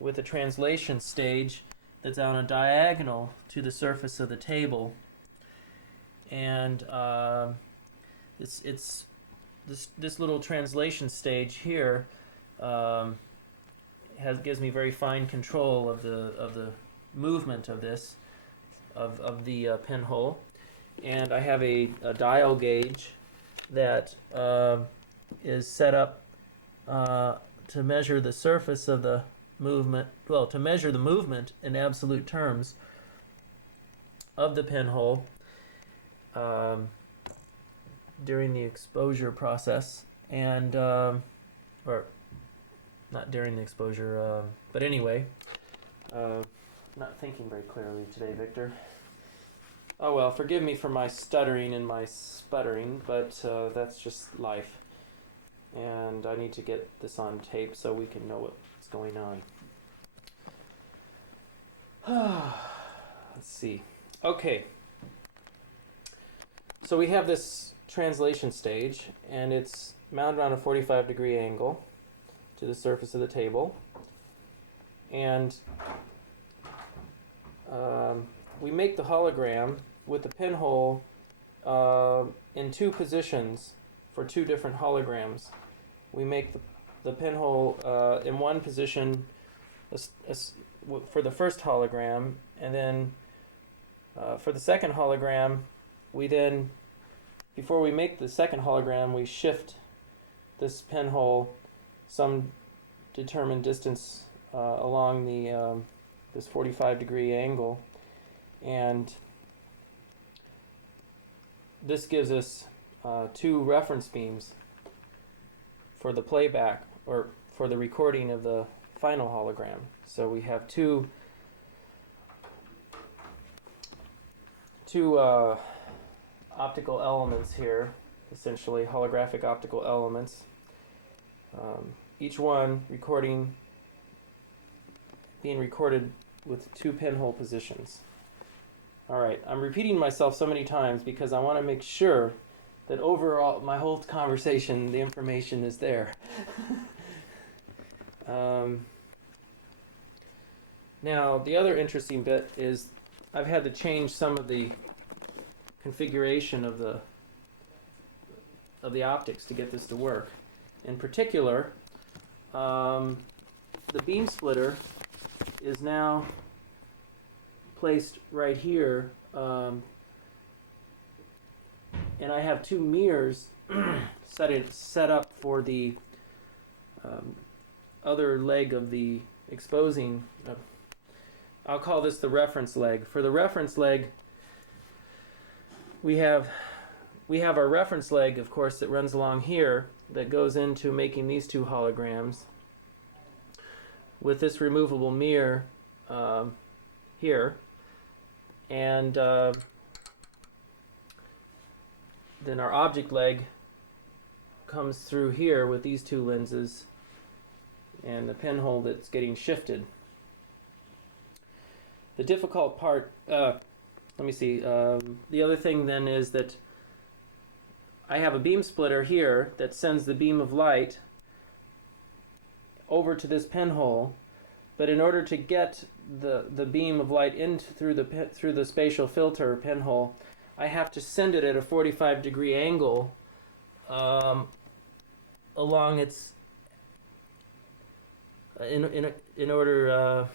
with a translation stage that's on a diagonal to the surface of the table, and this little translation stage here gives me very fine control of the movement of this of the pinhole, and I have a dial gauge that is set up to measure the surface of the movement. Well, to measure the movement in absolute terms of the pinhole during the exposure process, and or not during the exposure, but anyway, not thinking very clearly today, Victor. Oh well, forgive me for my stuttering and my sputtering, but that's just life. And I need to get this on tape so we can know what's going on. Let's see. Okay. So we have this translation stage, and it's mounted on a 45-degree angle to the surface of the table. And we make the hologram with the pinhole in two positions for two different holograms. We make the pinhole in one position for the first hologram, and then for the second hologram, we then, before we make the second hologram, we shift this pinhole some determined distance along the this 45-degree angle, and this gives us two reference beams for the playback, or for the recording of the final hologram. So we have two optical elements here, essentially holographic optical elements, each one being recorded with two pinhole positions. Alright, I'm repeating myself so many times because I want to make sure that overall my whole conversation, the information is there. Now, the other interesting bit is I've had to change some of the configuration of the optics to get this to work. In particular, the beam splitter is now placed right here, and I have two mirrors set up for the other leg of the exposing. I'll call this the reference leg. For the reference leg, we have our reference leg, of course, that runs along here, that goes into making these two holograms with this removable mirror here, and then our object leg comes through here with these two lenses and the pinhole that's getting shifted. The difficult part, let me see, the other thing then is that I have a beam splitter here that sends the beam of light over to this pinhole, but in order to get the beam of light in through the spatial filter pinhole, I have to send it at a 45-degree angle along its in order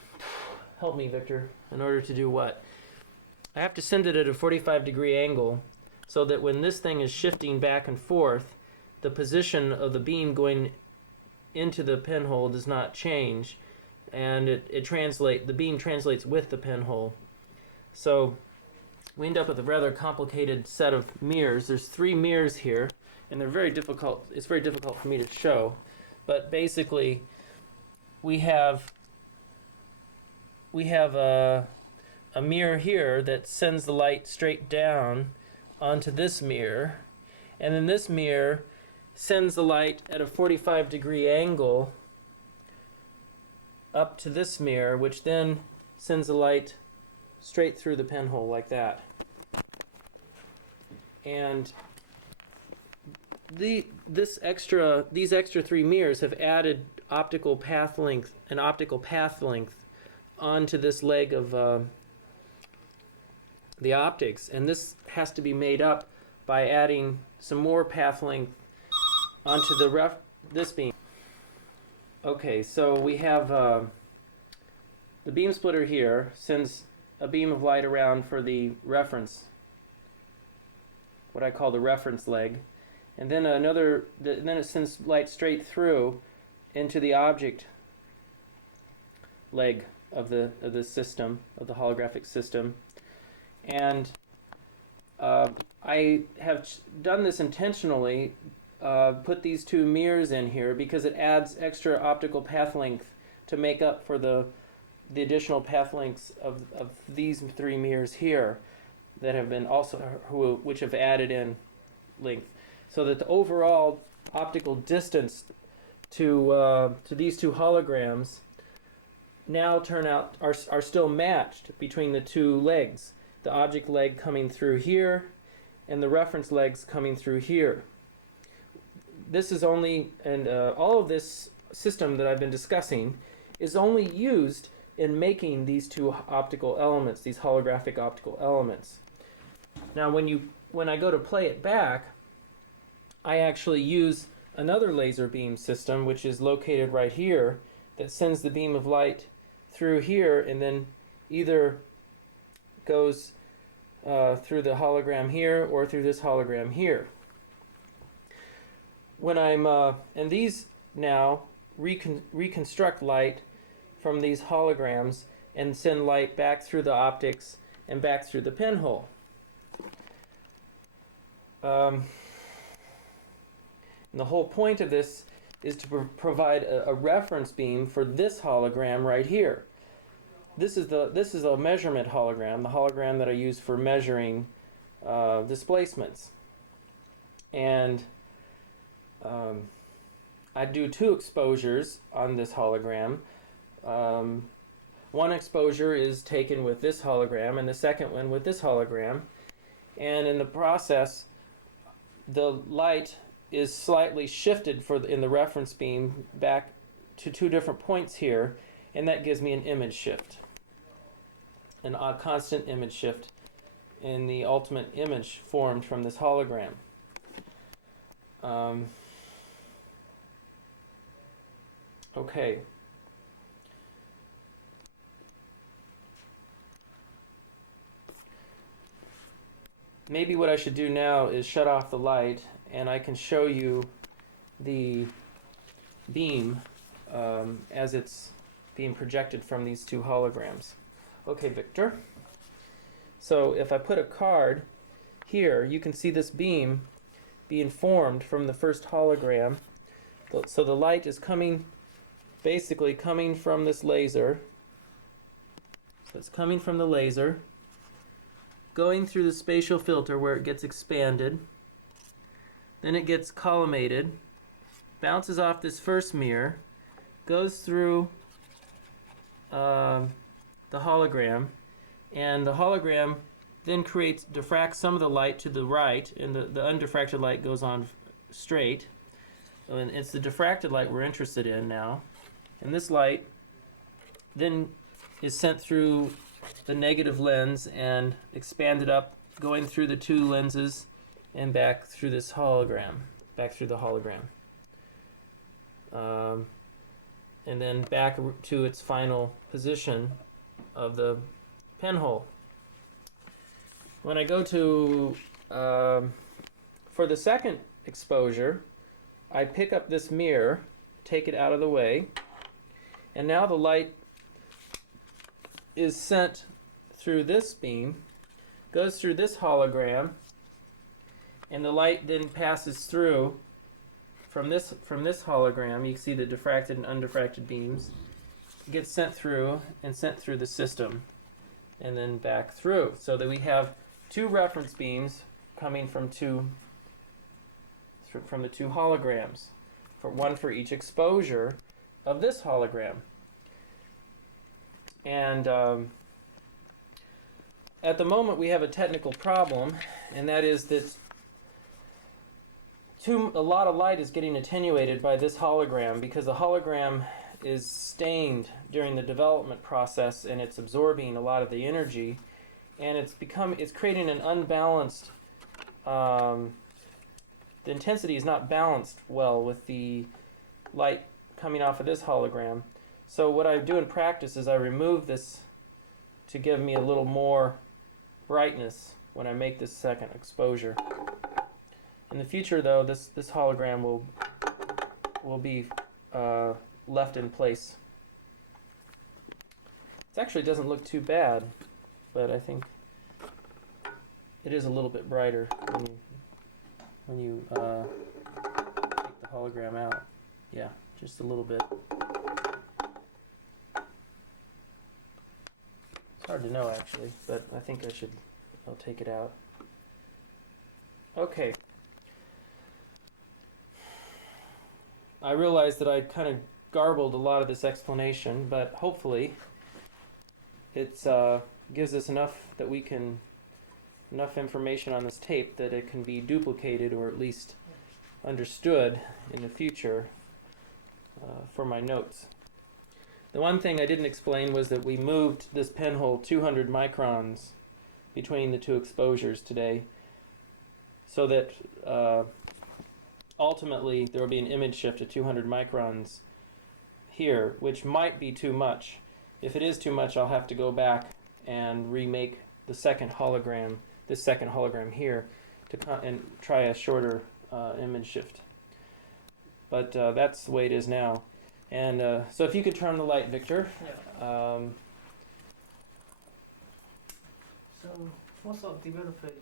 help me, Victor. In order to do what? I have to send it at a 45-degree angle so that when this thing is shifting back and forth, the position of the beam going into the pinhole does not change, and the beam translates with the pinhole. So we end up with a rather complicated set of mirrors. There's three mirrors here, and they're very difficult. It's very difficult for me to show, but basically we have a mirror here that sends the light straight down onto this mirror, and then this mirror sends the light at a 45-degree angle up to this mirror, which then sends the light straight through the pinhole like that. And these extra three mirrors have added optical path length onto this leg of the optics, and this has to be made up by adding some more path length onto this beam. Okay, so we have the beam splitter here sends a beam of light around for the reference, what I call the reference leg, and then then it sends light straight through into the object leg of the system, of the holographic system. And I have done this intentionally, put these two mirrors in here because it adds extra optical path length to make up for the additional path lengths of these three mirrors here that have been also, which have added in length, so that the overall optical distance to these two holograms now are still matched between the two legs, the object leg coming through here and the reference legs coming through here. This is only, and all of this system that I've been discussing is only used in making these two optical elements, these holographic optical elements. Now when I go to play it back, I actually use another laser beam system, which is located right here, that sends the beam of light through here and then either goes through the hologram here or through this hologram here. When I'm and these now reconstruct light from these holograms and send light back through the optics and back through the pinhole. And the whole point of this is to provide a reference beam for this hologram right here. This is a measurement hologram, the hologram that I use for measuring displacements. And I do two exposures on this hologram. One exposure is taken with this hologram and the second one with this hologram. And in the process, the light is slightly shifted in the reference beam back to two different points here, and that gives me an image shift, a constant image shift in the ultimate image formed from this hologram. Okay. Maybe what I should do now is shut off the light and I can show you the beam as it's being projected from these two holograms. Okay, Victor. So if I put a card here, you can see this beam being formed from the first hologram. So the light is basically coming from this laser. So it's coming from the laser, going through the spatial filter where it gets expanded. Then it gets collimated, bounces off this first mirror, goes through the hologram, and the hologram then diffracts some of the light to the right, and the undiffracted light goes on straight. And it's the diffracted light we're interested in now. And this light then is sent through the negative lens and expanded up, going through the two lenses and back through this hologram, back through the hologram. And then back to its final position of the pinhole. When I go to, for the second exposure, I pick up this mirror, take it out of the way, and now the light is sent through this beam, goes through this hologram, and the light then passes through from this hologram. You can see the diffracted and undiffracted beams. It gets sent through the system and then back through, so that we have two reference beams coming from the two holograms, one for each exposure of this hologram. And at the moment we have a technical problem, and that is that a lot of light is getting attenuated by this hologram because the hologram is stained during the development process and it's absorbing a lot of the energy, and it's creating an unbalanced, the intensity is not balanced well with the light coming off of this hologram. So what I do in practice is I remove this to give me a little more brightness when I make this second exposure. In the future, though, this hologram will be left in place. It actually doesn't look too bad, but I think it is a little bit brighter when you take the hologram out. Yeah, just a little bit. It's hard to know actually, but I think I'll take it out. Okay. I realize that I kind of garbled a lot of this explanation, but hopefully it gives us enough information on this tape that it can be duplicated or at least understood in the future for my notes. The one thing I didn't explain was that we moved this pinhole 200 microns between the two exposures today, so that ultimately there will be an image shift of 200 microns here, which might be too much. If it is too much, I'll have to go back and remake the second hologram, this second hologram here, and try a shorter image shift. But that's the way it is now. And so if you could turn on the light, Victor. Yeah. So what sort of developer did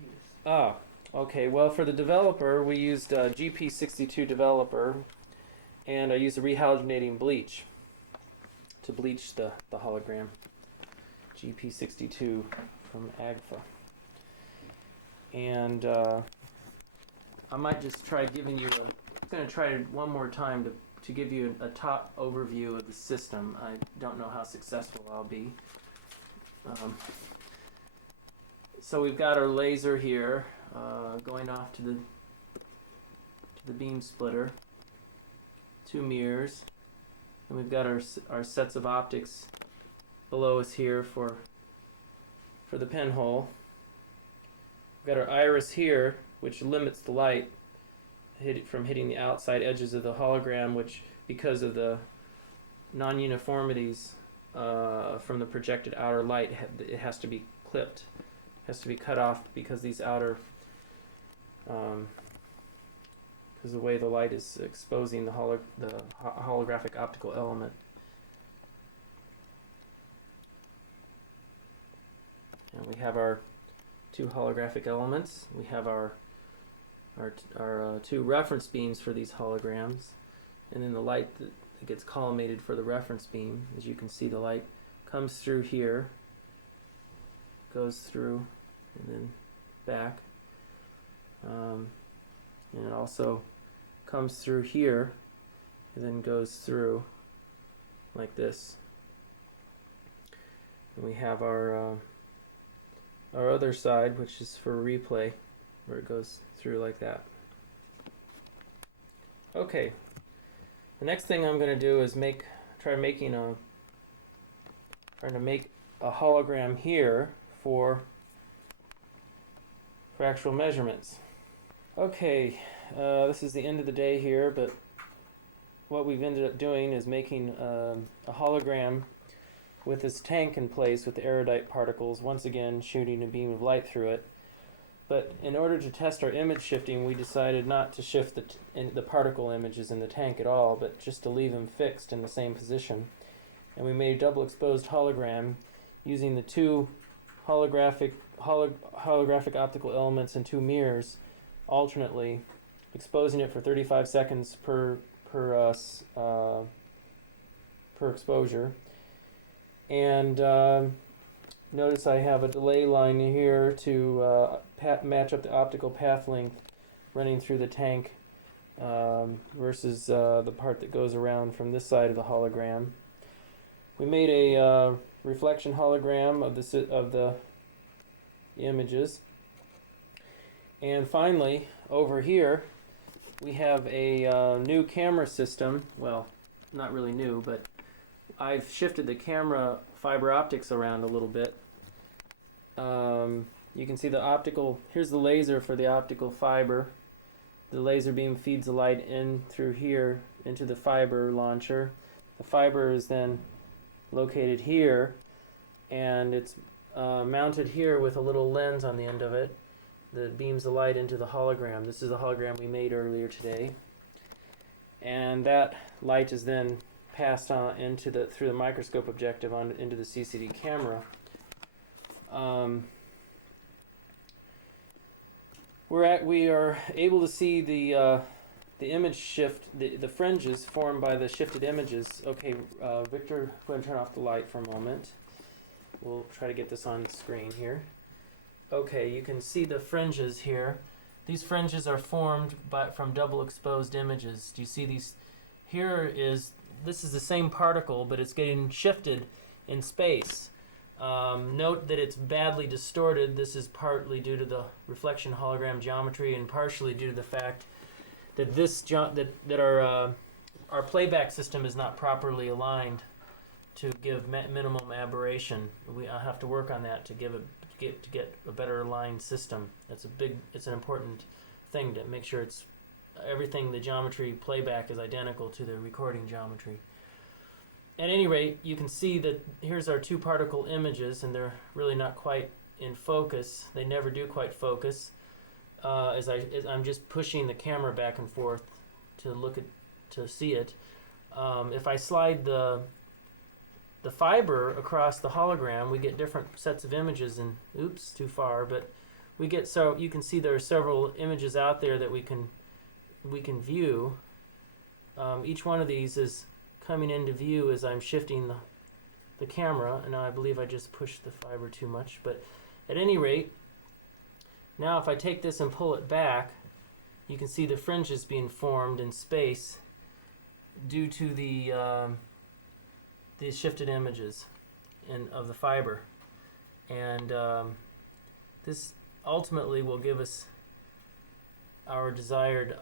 you use? Okay. Well, for the developer, we used GP62 developer, and I used a rehalogenating bleach to bleach the hologram. GP62 from AGFA. And I might just try giving you I'm going to try one more time to give you a top overview of the system. I don't know how successful I'll be. So we've got our laser here going off to the beam splitter, 2 mirrors, and we've got our sets of optics below us here for the pinhole. We've got our iris here, which limits the light from hitting the outside edges of the hologram, which, because of the non-uniformities from the projected outer light, it has to be clipped, has to be cut off because these outer, because the way the light is exposing the holographic optical element. And we have our 2 holographic elements. We have our 2 reference beams for these holograms, and then the light that gets collimated for the reference beam. As you can see, the light comes through here, goes through, and then back, and it also comes through here and then goes through like this. And we have our other side, which is for replay, where it goes through like that. Okay, the next thing I'm going to do is trying to make a hologram here for actual measurements. Okay, this is the end of the day here, but what we've ended up doing is making a hologram with this tank in place with the erudite particles, once again shooting a beam of light through it. But in order to test our image shifting, we decided not to shift the particle images in the tank at all, but just to leave them fixed in the same position. And we made a double exposed hologram using the 2 holographic optical elements and 2 mirrors alternately, exposing it for 35 seconds per exposure. And notice I have a delay line here to match up the optical path length running through the tank versus the part that goes around from this side of the hologram. We made a reflection hologram of the images. And finally, over here, we have a new camera system. Well, not really new, but I've shifted the camera fiber optics around a little bit. You can see the optical, here's the laser for the optical fiber, The laser beam feeds the light in through here into the fiber launcher. The fiber is then located here, and it's mounted here with a little lens on the end of it that beams the light into the hologram. This is the hologram we made earlier today. And that light is then passed on through the microscope objective into the CCD camera. We are able to see the image shift, the fringes formed by the shifted images. Okay, Victor, go ahead and turn off the light for a moment. We'll try to get this on screen here. Okay, you can see the fringes here. These fringes are formed from double exposed images. Do you see these? This is the same particle, but it's getting shifted in space. Note that it's badly distorted. This is partly due to the reflection hologram geometry, and partially due to the fact that our playback system is not properly aligned to give minimum aberration. I'll have to work on that to get a better aligned system. It's an important thing to make sure everything, the geometry playback is identical to the recording geometry. At any rate, you can see that here's our two particle images, and they're really not quite in focus. They never do quite focus. As I'm just pushing the camera back and forth to see it. If I slide the fiber across the hologram, we get different sets of images, and oops, too far, but so you can see there are several images out there that we can view. Each one of these is coming into view as I'm shifting the camera, and I believe I just pushed the fiber too much, but at any rate, now if I take this and pull it back, you can see the fringes being formed in space due to the shifted images of the fiber, and this ultimately will give us our desired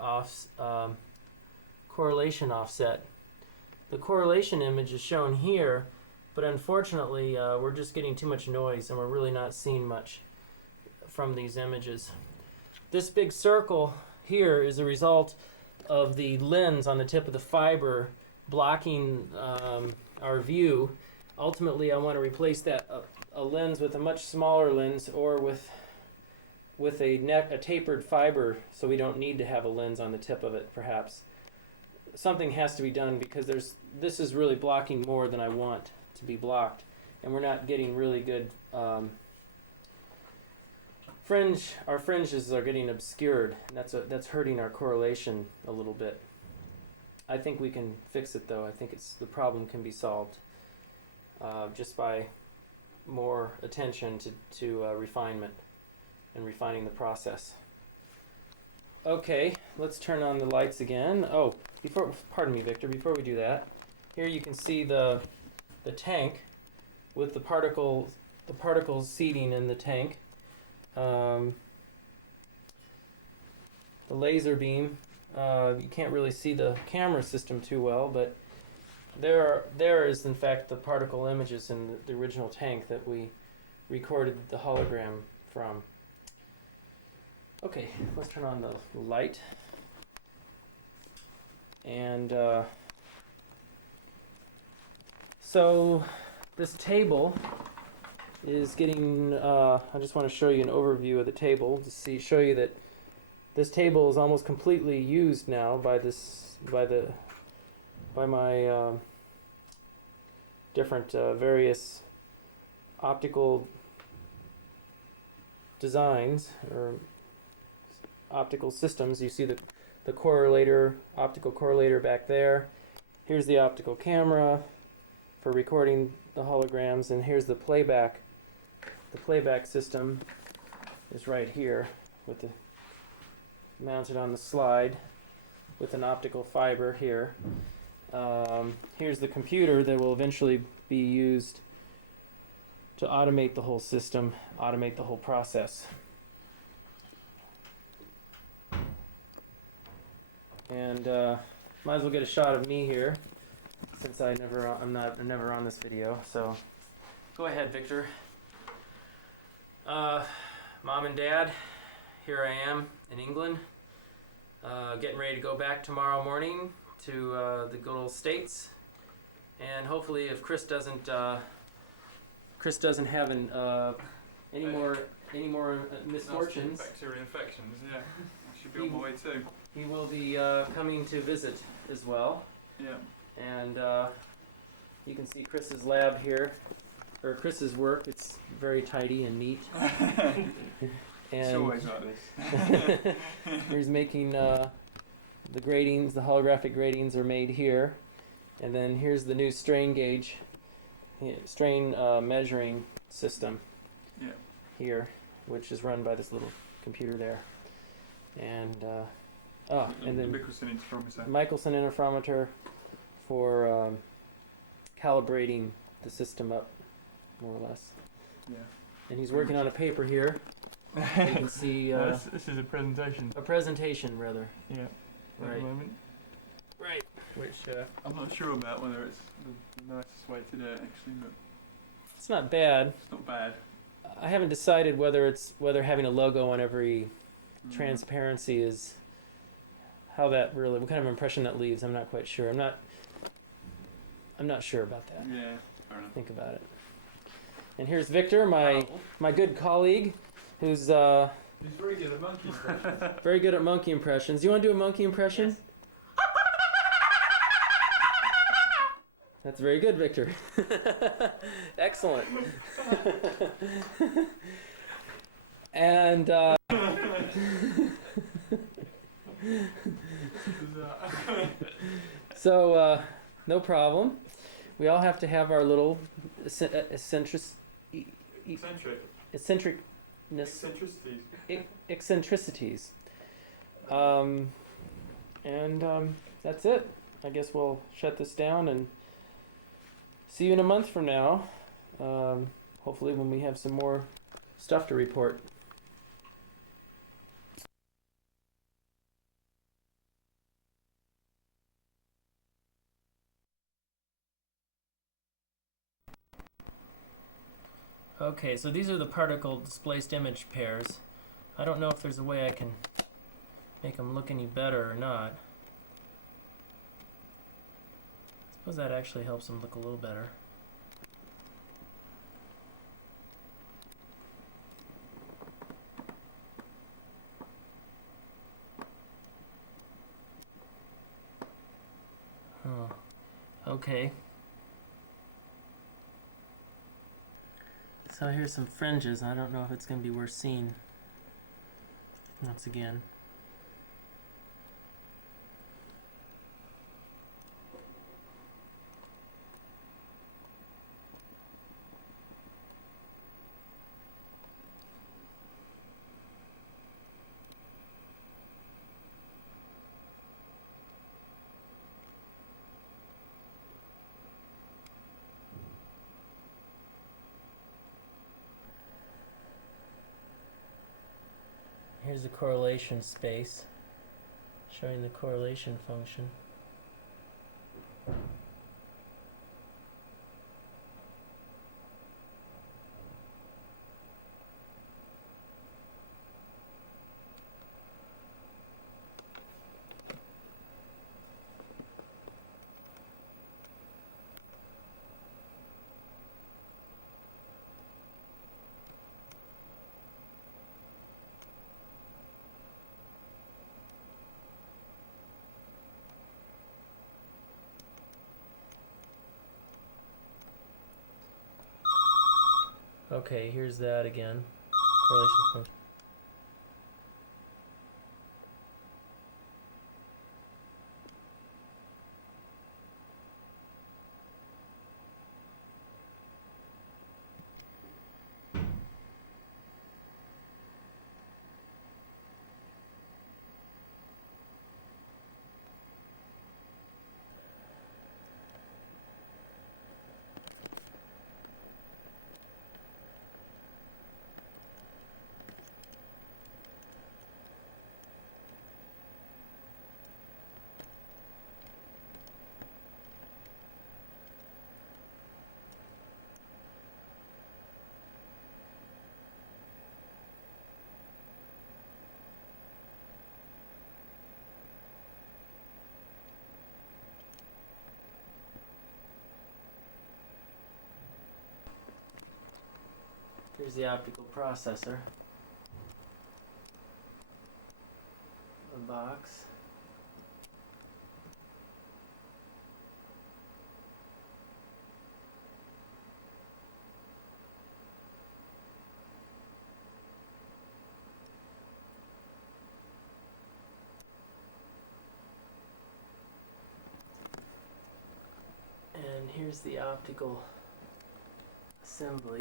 correlation offset. The correlation image is shown here, but unfortunately we're just getting too much noise and we're really not seeing much from these images. This big circle here is a result of the lens on the tip of the fiber blocking our view. Ultimately, I want to replace that a lens with a much smaller lens, or with a tapered fiber, so we don't need to have a lens on the tip of it. Perhaps something has to be done, because this is really blocking more than I want to be blocked, and we're not getting really good our fringes are getting obscured, and that's hurting our correlation a little bit. I think we can fix it, though. I think the problem can be solved just by more attention to refinement and refining the process. Okay, let's turn on the lights again. Oh, pardon me, Victor, before we do that, here you can see the tank with the particles seating in the tank. The laser beam, you can't really see the camera system too well, but there is in fact the particle images in the original tank that we recorded the hologram from. Okay, let's turn on the light. And so this table is getting, I just want to show you an overview of the table to show you that this table is almost completely used now by my different various optical designs or optical systems. You see the optical correlator back there. Here's the optical camera for recording the holograms, and here's the playback. The playback system is right here mounted on the slide with an optical fiber here. Here's the computer that will eventually be used to automate the whole system, automate the whole process. And might as well get a shot of me here, since I'm never on this video. So go ahead, Victor. Mom and Dad, here I am in England. Getting ready to go back tomorrow morning to the good old States, and hopefully, if Chris doesn't have any more misfortunes, Bacterial infections, yeah. I should be on my way too. he will be coming to visit as well. Yeah. And you can see Chris's lab here, or Chris's work. It's very tidy and neat. It's And always like this. he's making the gratings. The holographic gratings are made here, and then here's the new strain gauge, strain measuring system. Yeah. Here, which is run by this little computer there, and and then Michelson interferometer. Michelson interferometer for calibrating the system up, more or less. Yeah. And he's working on a paper here. You can see This is a presentation. a presentation, rather. Yeah. At Right. the moment. Right. Which I'm not sure about whether it's the nicest way to do it actually, but it's not bad. it's not bad. I haven't decided whether having a logo on every transparency is what kind of impression that leaves. I'm not quite sure. I'm not sure about that. Yeah. Fair enough. Think about it. And here's Victor, my good colleague, who's He's very good at monkey impressions. very good at monkey impressions. Do you want to do a monkey impression? Yes. That's very good, Victor. Excellent. And so no problem. We all have to have our little eccentricness, eccentricities. And that's it. I guess we'll shut this down and see you in a month from now. Hopefully when we have some more stuff to report. Okay, so these are the particle displaced image pairs. I don't know if there's a way I can make them look any better or not. I suppose that actually helps them look a little better. Oh, okay. So here's some fringes. I don't know if it's going to be worth seeing once again. Here's the correlation space, showing the correlation function. Okay, here's that again. Correlation function. Here's the optical processor. A box. And here's the optical assembly.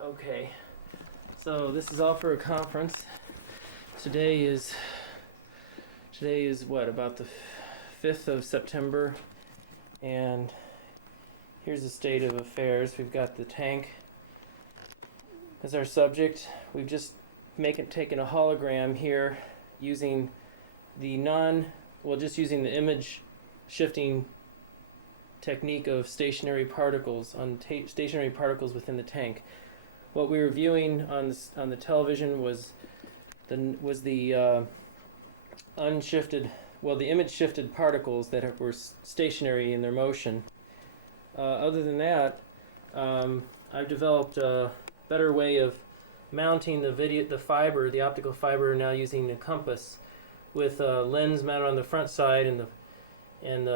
Okay, so this is all for a conference. Today is what, about the 5th of September, and here's the state of affairs. We've got the tank as our subject. We've just taken a hologram here using the using the image shifting technique of stationary particles stationary particles within the tank. What we were viewing on the television was the unshifted, the image shifted particles that were stationary in their motion. Other than that, I've developed a better way of mounting the optical fiber, now using the compass with a lens mounted on the front side, and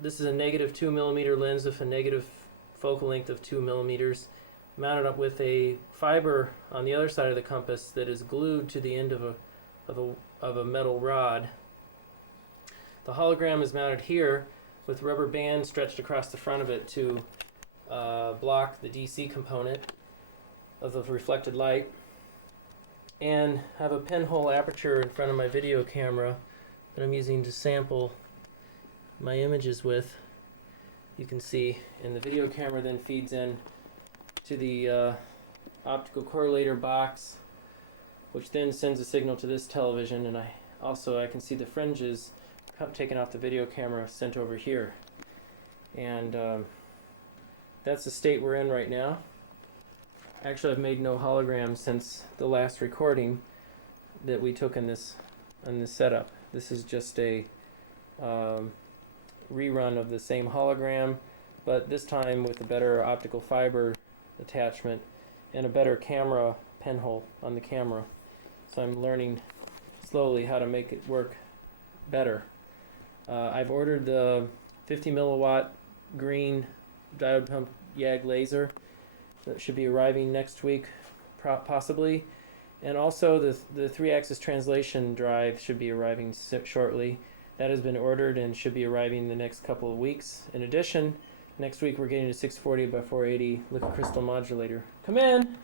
this is a negative 2 millimeter lens with a negative focal length of 2 millimeters, mounted up with a fiber on the other side of the compass that is glued to the end of a metal rod. The hologram is mounted here with rubber band stretched across the front of it to block the DC component of the reflected light, and I have a pinhole aperture in front of my video camera that I'm using to sample my images with. You can see, and the video camera then feeds in to the optical correlator box, which then sends a signal to this television, and I can see the fringes taken off the video camera sent over here. And that's the state we're in right now. Actually, I've made no holograms since the last recording that we took in this setup. This is just a rerun of the same hologram, but this time with a better optical fiber attachment and a better camera pinhole on the camera. So I'm learning slowly how to make it work better. I've ordered the 50 milliwatt green diode pump YAG laser that should be arriving next week, possibly. And also the 3-axis translation drive should be arriving shortly. That has been ordered and should be arriving in the next couple of weeks. In addition, next week we're getting a 640 by 480 liquid crystal modulator. Come in!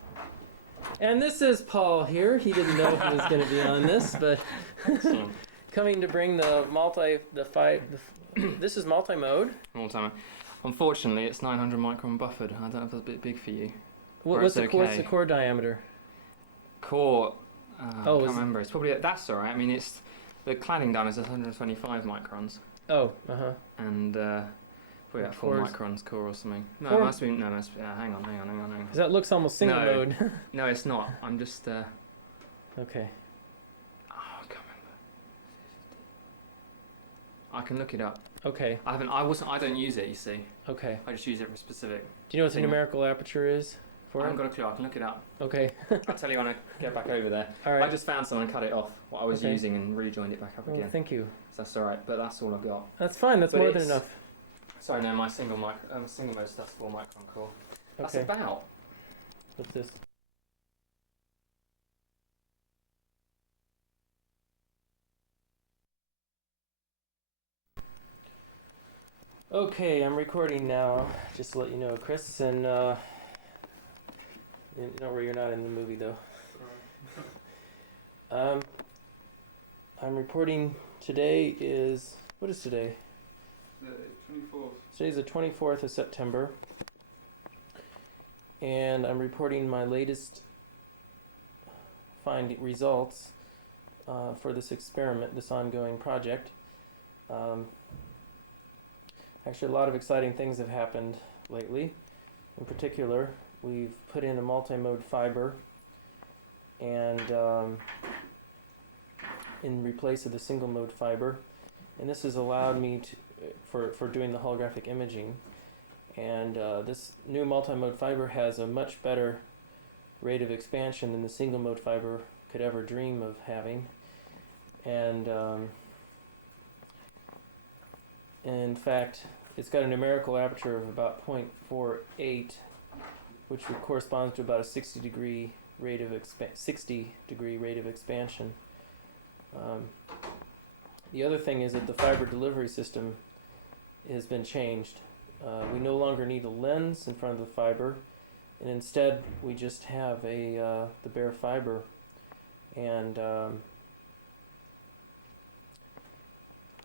And this is Paul here. He didn't know he was going to be on this, but coming to bring this is multi-mode. Multi-mode. Unfortunately, it's 900 micron buffered. I don't know if that's a bit big for you. What's the core diameter? Core, I can't remember. It's probably, that's alright. I mean, the cladding diameter is 125 microns. Oh, And probably about 4 microns core or heming. No, Four? it must be, hang on. Because that looks almost single mode. No, it's not. I'm just, Okay. Oh, I can't remember. I can look it up. Okay. I don't use it, you see. Okay. I just use it for specific. Do you know what the numerical aperture is for I it? haven't got a clue. I can look it up. Okay. I'll tell you when I get back over there. All right. I just found someone and cut it off, what I was Okay. using, and rejoined it back up Well, again. thank you. So that's alright, but that's all I've got. That's fine. That's But more than it's- enough. Sorry, no, my single mode stuff's 4 micron core. That's Okay. about. What's this? Okay, I'm recording now, just to let you know, Chris, and you know where you're not in the movie, though. I'm reporting today is, what is today? The 24th. Today's the 24th of September, and I'm reporting my latest results for this experiment, this ongoing project. Actually, a lot of exciting things have happened lately. In particular, we've put in a multi-mode fiber, and in replace of the single mode fiber, and this has allowed me to for doing the holographic imaging. And this new multi-mode fiber has a much better rate of expansion than the single mode fiber could ever dream of having. And in fact, it's got a numerical aperture of about 0.48, which would correspond to about a 60 degree rate of expansion. The other thing is that the fiber delivery system has been changed. We no longer need a lens in front of the fiber, and instead we just have the bare fiber. And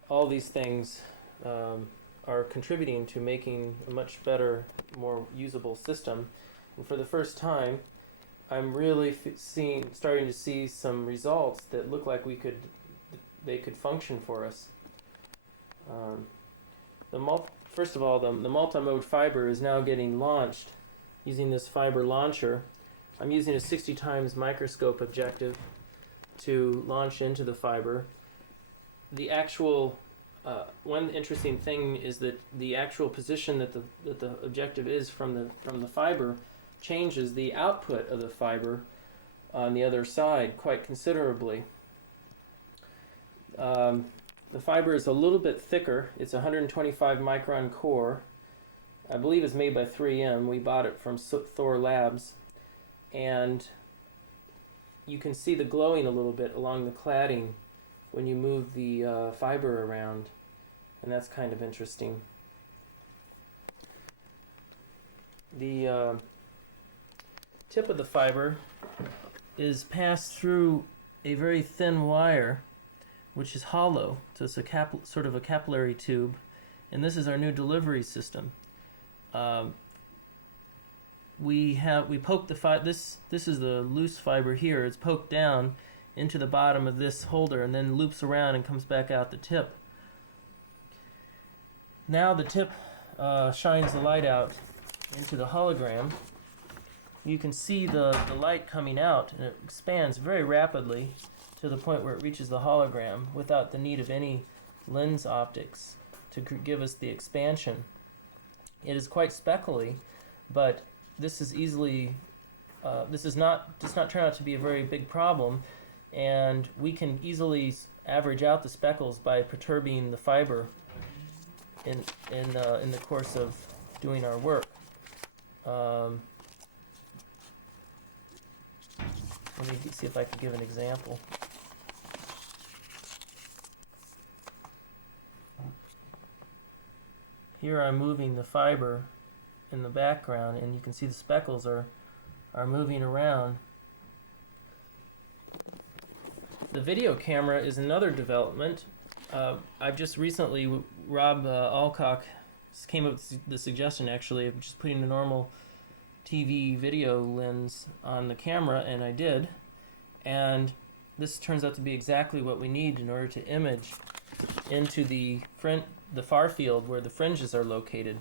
all these things are contributing to making a much better, more usable system. And for the first time, I'm really starting to see some results that look like they could function for us. First of all, the multi-mode fiber is now getting launched using this fiber launcher. I'm using a 60 times microscope objective to launch into the fiber. The actual one interesting thing is that the actual position that the objective is from the fiber changes the output of the fiber on the other side quite considerably. The fiber is a little bit thicker. It's a 125 micron core. I believe it's made by 3M. We bought it from Thor Labs. And you can see the glowing a little bit along the cladding when you move the fiber around. And that's kind of interesting. The tip of the fiber is passed through a very thin wire, which is hollow, so it's a sort of a capillary tube, and this is our new delivery system. We poke the fiber. This is the loose fiber here. It's poked down into the bottom of this holder and then loops around and comes back out the tip. Now the tip shines the light out into the hologram. You can see the light coming out, and it expands very rapidly to the point where it reaches the hologram without the need of any lens optics to give us the expansion. It is quite speckly, but this is easily does not turn out to be a very big problem, and we can easily average out the speckles by perturbing the fiber in the course of doing our work. Let me see if I can give an example. Here I'm moving the fiber in the background, and you can see the speckles are moving around. The video camera is another development. I've just recently, Rob Alcock came up with the suggestion actually of just putting a normal TV video lens on the camera, and I did. And this turns out to be exactly what we need in order to image into the far field where the fringes are located.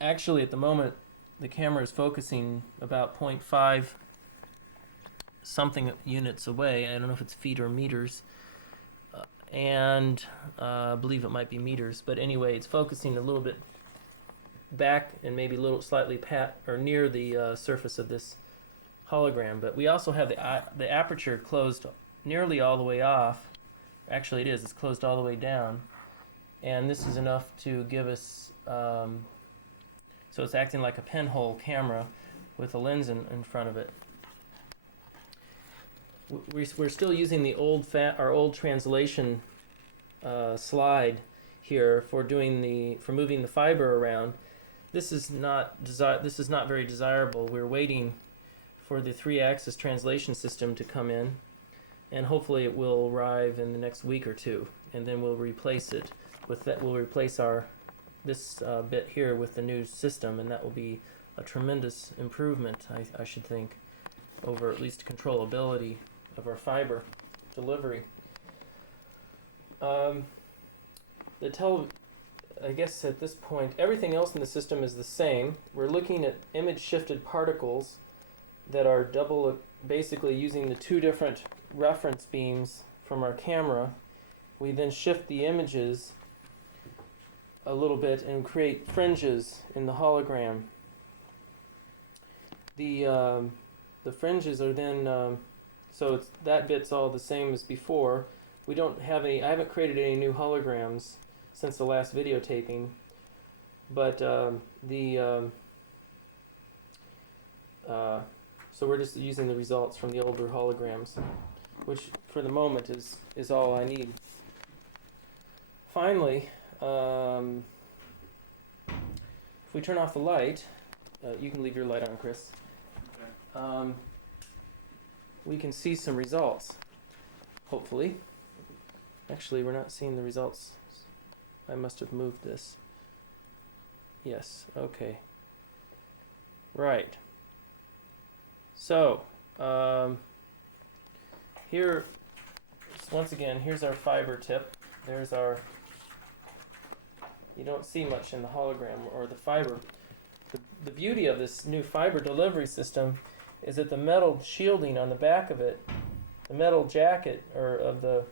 Actually, at the moment, the camera is focusing about 0.5 something units away. I don't know if it's feet or meters. And I believe it might be meters. But anyway, it's focusing a little bit back and maybe a little slightly near the surface of this hologram. But we also have the aperture closed nearly all the way off. Actually, it's closed all the way down. And this is enough to give us, so it's acting like a pinhole camera with a lens in front of it. We're still using our old translation slide here for moving the fiber around. This is not very desirable. We're waiting for the 3-axis translation system to come in, and hopefully it will arrive in the next week or two, and then we'll replace it with that. We'll replace this bit here with the new system, and that will be a tremendous improvement, I should think, over at least controllability of our fiber delivery. I guess at this point, everything else in the system is the same. We're looking at image shifted particles that are basically using the two different reference beams from our camera. We then shift the images a little bit and create fringes in the hologram. The fringes are then, so that bit's all the same as before. We don't have any, I haven't created any new holograms since the last videotaping, but so we're just using the results from the older holograms, which for the moment is all I need. Finally, if we turn off the light, you can leave your light on, Chris. We can see some results, hopefully. Actually, we're not seeing the results. I must have moved this. Yes, okay. Right. So, here, once again, here's our fiber tip. There's our, you don't see much in the hologram or the fiber. The beauty of this new fiber delivery system is that the metal shielding on the back of it, the metal jacket or of the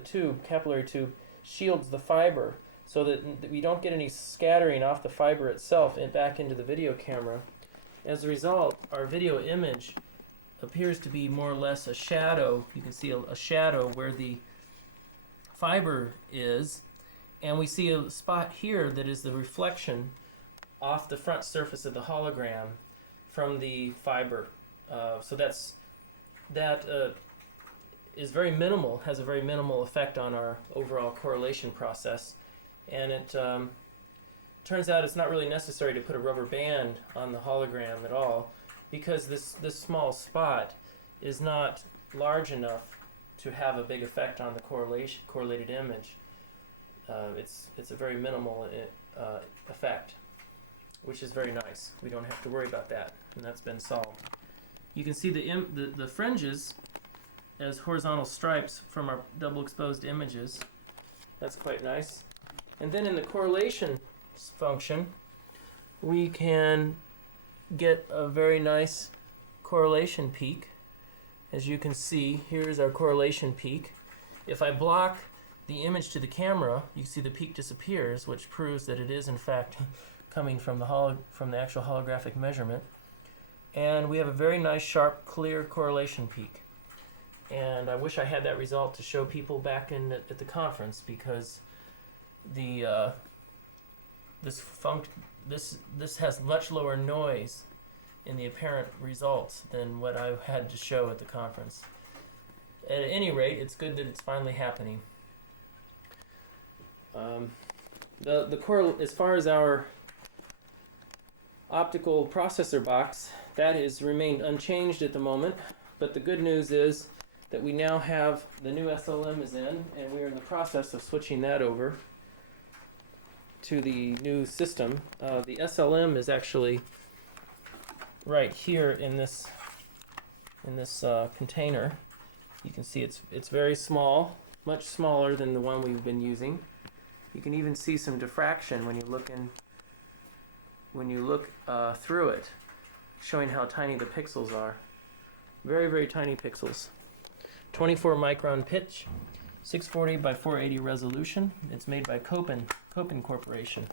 tube, capillary tube, shields the fiber so that we don't get any scattering off the fiber itself and back into the video camera. As a result, our video image appears to be more or less a shadow. You can see a shadow where the fiber is, and we see a spot here that is the reflection off the front surface of the hologram from the fiber. So that is very minimal, has a very minimal effect on our overall correlation process. And it turns out it's not really necessary to put a rubber band on the hologram at all, because this small spot is not large enough to have a big effect on the correlated image. It's a very minimal effect, which is very nice. We don't have to worry about that, and that's been solved. You can see the fringes as horizontal stripes from our double exposed images. That's quite nice. And then in the correlation function, we can get a very nice correlation peak. As you can see, here's our correlation peak. If I block the image to the camera, you see the peak disappears, which proves that it is in fact coming from the actual holographic measurement. And we have a very nice, sharp, clear correlation peak. And I wish I had that result to show people back at the conference, because this has much lower noise in the apparent results than what I had to show at the conference. At any rate, it's good that it's finally happening. As far as our optical processor box, that has remained unchanged at the moment, but the good news is that we now have the new SLM is in, and we're in the process of switching that over to the new system. The SLM is actually right here in this container. You can see it's very small, much smaller than the one we've been using. You can even see some diffraction when you look through it, showing how tiny the pixels are. Very, very tiny pixels. 24 micron pitch, 640 by 480 resolution. It's made by Kopin Corporation.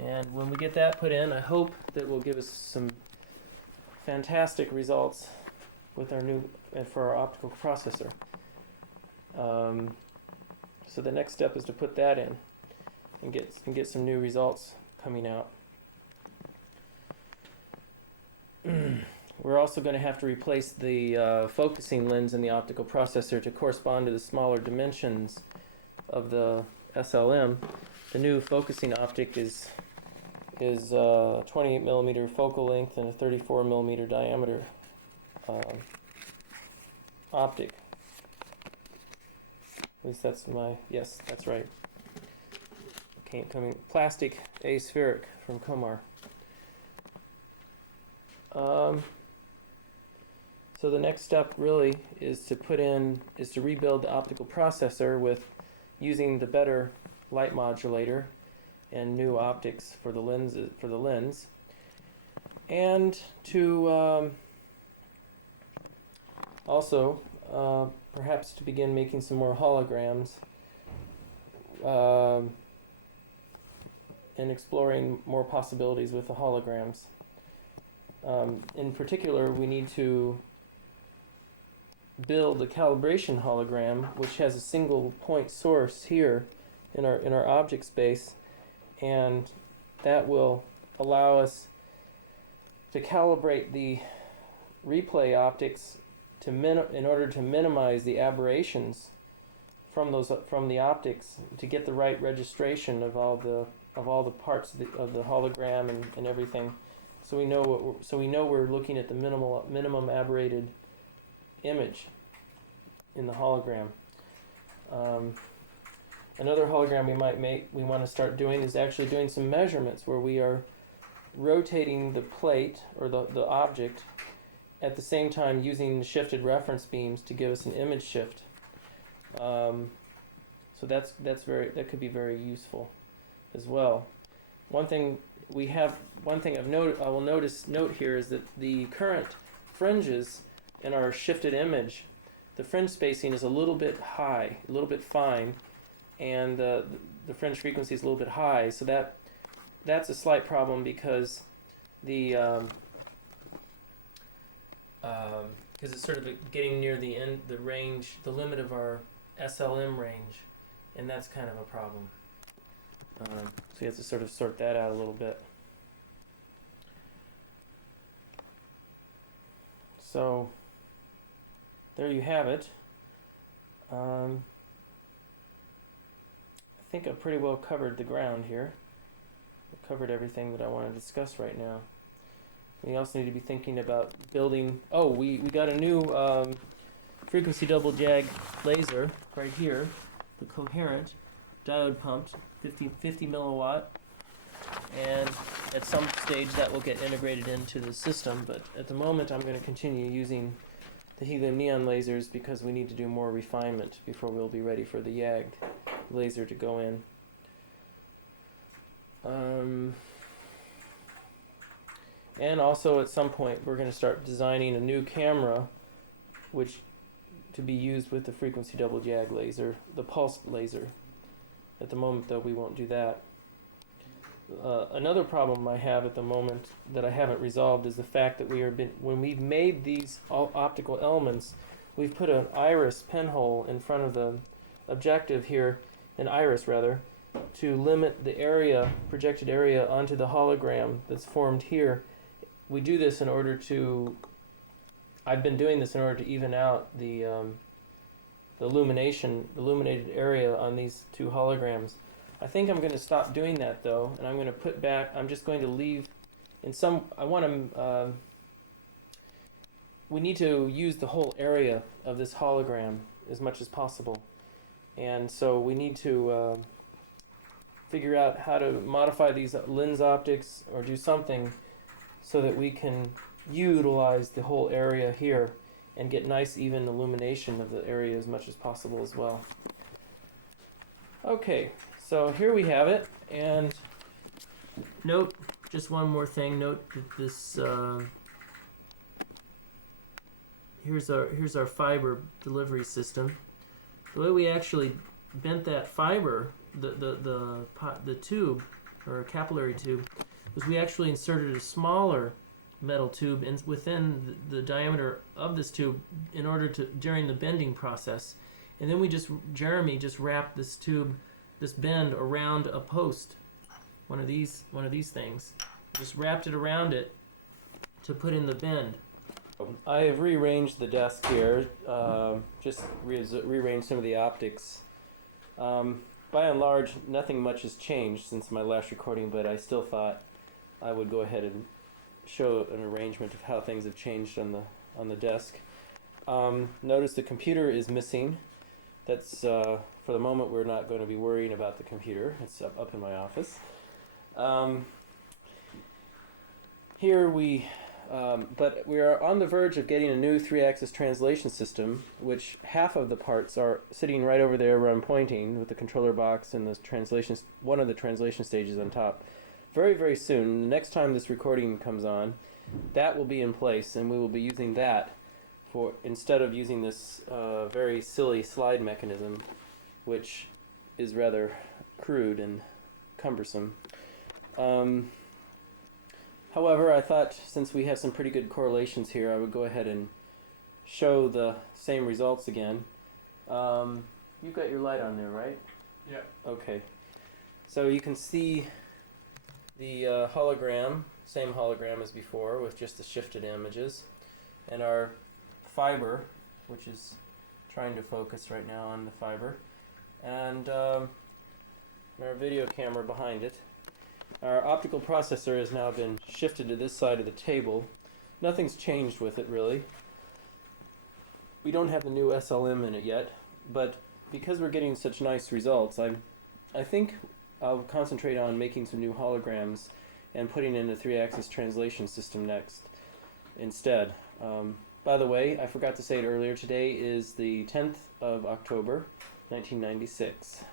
And when we get that put in, I hope that will give us some fantastic results with our new for our optical processor. So the next step is to put that in and get some new results coming out. We're also going to have to replace the focusing lens in the optical processor to correspond to the smaller dimensions of the SLM. The new focusing optic is 28 millimeter focal length and a 34 millimeter diameter optic. At least that's yes, that's right. Coming plastic aspheric from Comar. So the next step really is to rebuild the optical processor with using the better light modulator and new optics for the lens, and to also perhaps to begin making some more holograms and exploring more possibilities with the holograms. In particular, we need to build a calibration hologram which has a single point source here in our object space, and that will allow us to calibrate the replay optics in order to minimize the aberrations from the optics, to get the right registration of all the parts of the hologram and everything, so we know we're looking at the minimum aberrated image in the hologram. Another hologram we want to start doing is actually doing some measurements where we are rotating the plate or the object at the same time using shifted reference beams to give us an image shift. So that could be very useful as well. One thing I will note here is that the current fringes in our shifted image, the fringe spacing is a little bit high, a little bit fine, and the fringe frequency is a little bit high. So that's a slight problem because because it's sort of getting near the end, the range, the limit of our SLM range, and that's kind of a problem. So you have to sort of sort that out a little bit. So there you have it. I think I've pretty well covered the ground here. I've covered everything that I want to discuss right now. We also need to be thinking about building. Oh, we got a new frequency double jag laser right here, the coherent diode pumped 50 milliwatt, and at some stage that will get integrated into the system, but at the moment I'm going to continue using the helium neon lasers because we need to do more refinement before we'll be ready for the YAG laser to go in. And also at some point we're going to start designing a new camera which to be used with the frequency double jag laser, the pulsed laser. At the moment though we won't do that. Another problem I have at the moment that I haven't resolved is the fact that when we've made these optical elements, we've put an iris pinhole in front of the objective here, an iris rather, to limit the area, projected area onto the hologram that's formed here. We do this in order to, I've been doing this in order to even out the illuminated area on these two holograms. I think I'm going to stop doing that though, and I'm going to put back, I'm just going to leave in some, we need to use the whole area of this hologram as much as possible. And so we need to figure out how to modify these lens optics or do something so that we can utilize the whole area here and get nice even illumination of the area as much as possible as well. Okay, so here we have it, and note just one more thing. Note that this here's our fiber delivery system. The way we actually bent that fiber, the tube or capillary tube, was we actually inserted a smaller metal tube within the diameter of this tube in order to during the bending process, and then Jeremy just wrapped this tube, this bend around a post, one of these things, just wrapped it around it to put in the bend. I have rearranged the desk here, just rearranged some of the optics. By and large, nothing much has changed since my last recording, but I still thought I would go ahead and show an arrangement of how things have changed on the desk. Notice the computer is missing. That's for the moment we're not going to be worrying about the computer. It's up in my office. Here we But we are on the verge of getting a new 3-axis translation system, which half of the parts are sitting right over there where I'm pointing with the controller box and the one of the translation stages on top. Very, very soon, the next time this recording comes on, that will be in place, and we will be using that instead of using this very silly slide mechanism, which is rather crude and cumbersome. However, I thought since we have some pretty good correlations here, I would go ahead and show the same results again. You've got your light on there, right? Yeah. Okay. So you can see the hologram, same hologram as before, with just the shifted images, and our fiber, which is trying to focus right now on the fiber, and our video camera behind it. Our optical processor has now been shifted to this side of the table. Nothing's changed with it, really. We don't have the new SLM in it yet, but because we're getting such nice results, I think I'll concentrate on making some new holograms and putting in a 3-axis translation system next instead. By the way, I forgot to say it earlier, today is the 10th of October, 1996.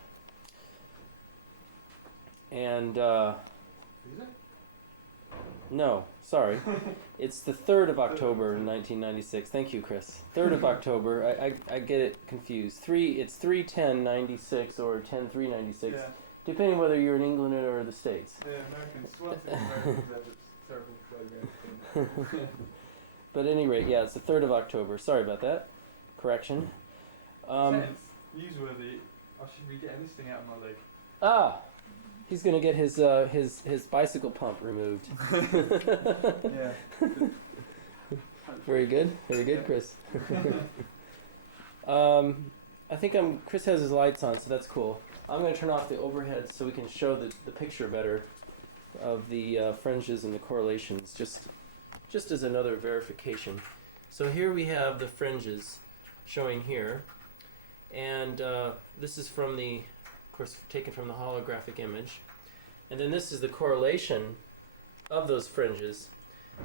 And, Is it? no, sorry. It's the 3rd of October, 1996. Thank you, Chris. 3rd of October. I get it confused. It's 3/10/96 or 10/3/96, Yeah. depending whether you're in England or the States. Yeah, Americans. One thing Americans have is terrible program. But at any rate, yeah, it's the 3rd of October. Sorry about that. Correction. Sentence. Newsworthy. I should be getting this thing out of my leg. He's gonna get his bicycle pump removed. Yeah. Very good, Chris. I think Chris has his lights on, so that's cool. I'm gonna turn off the overhead so we can show the picture better of the fringes and the correlations, just as another verification. So here we have the fringes showing here, and this is from of course, taken from the holographic image. And then this is the correlation of those fringes.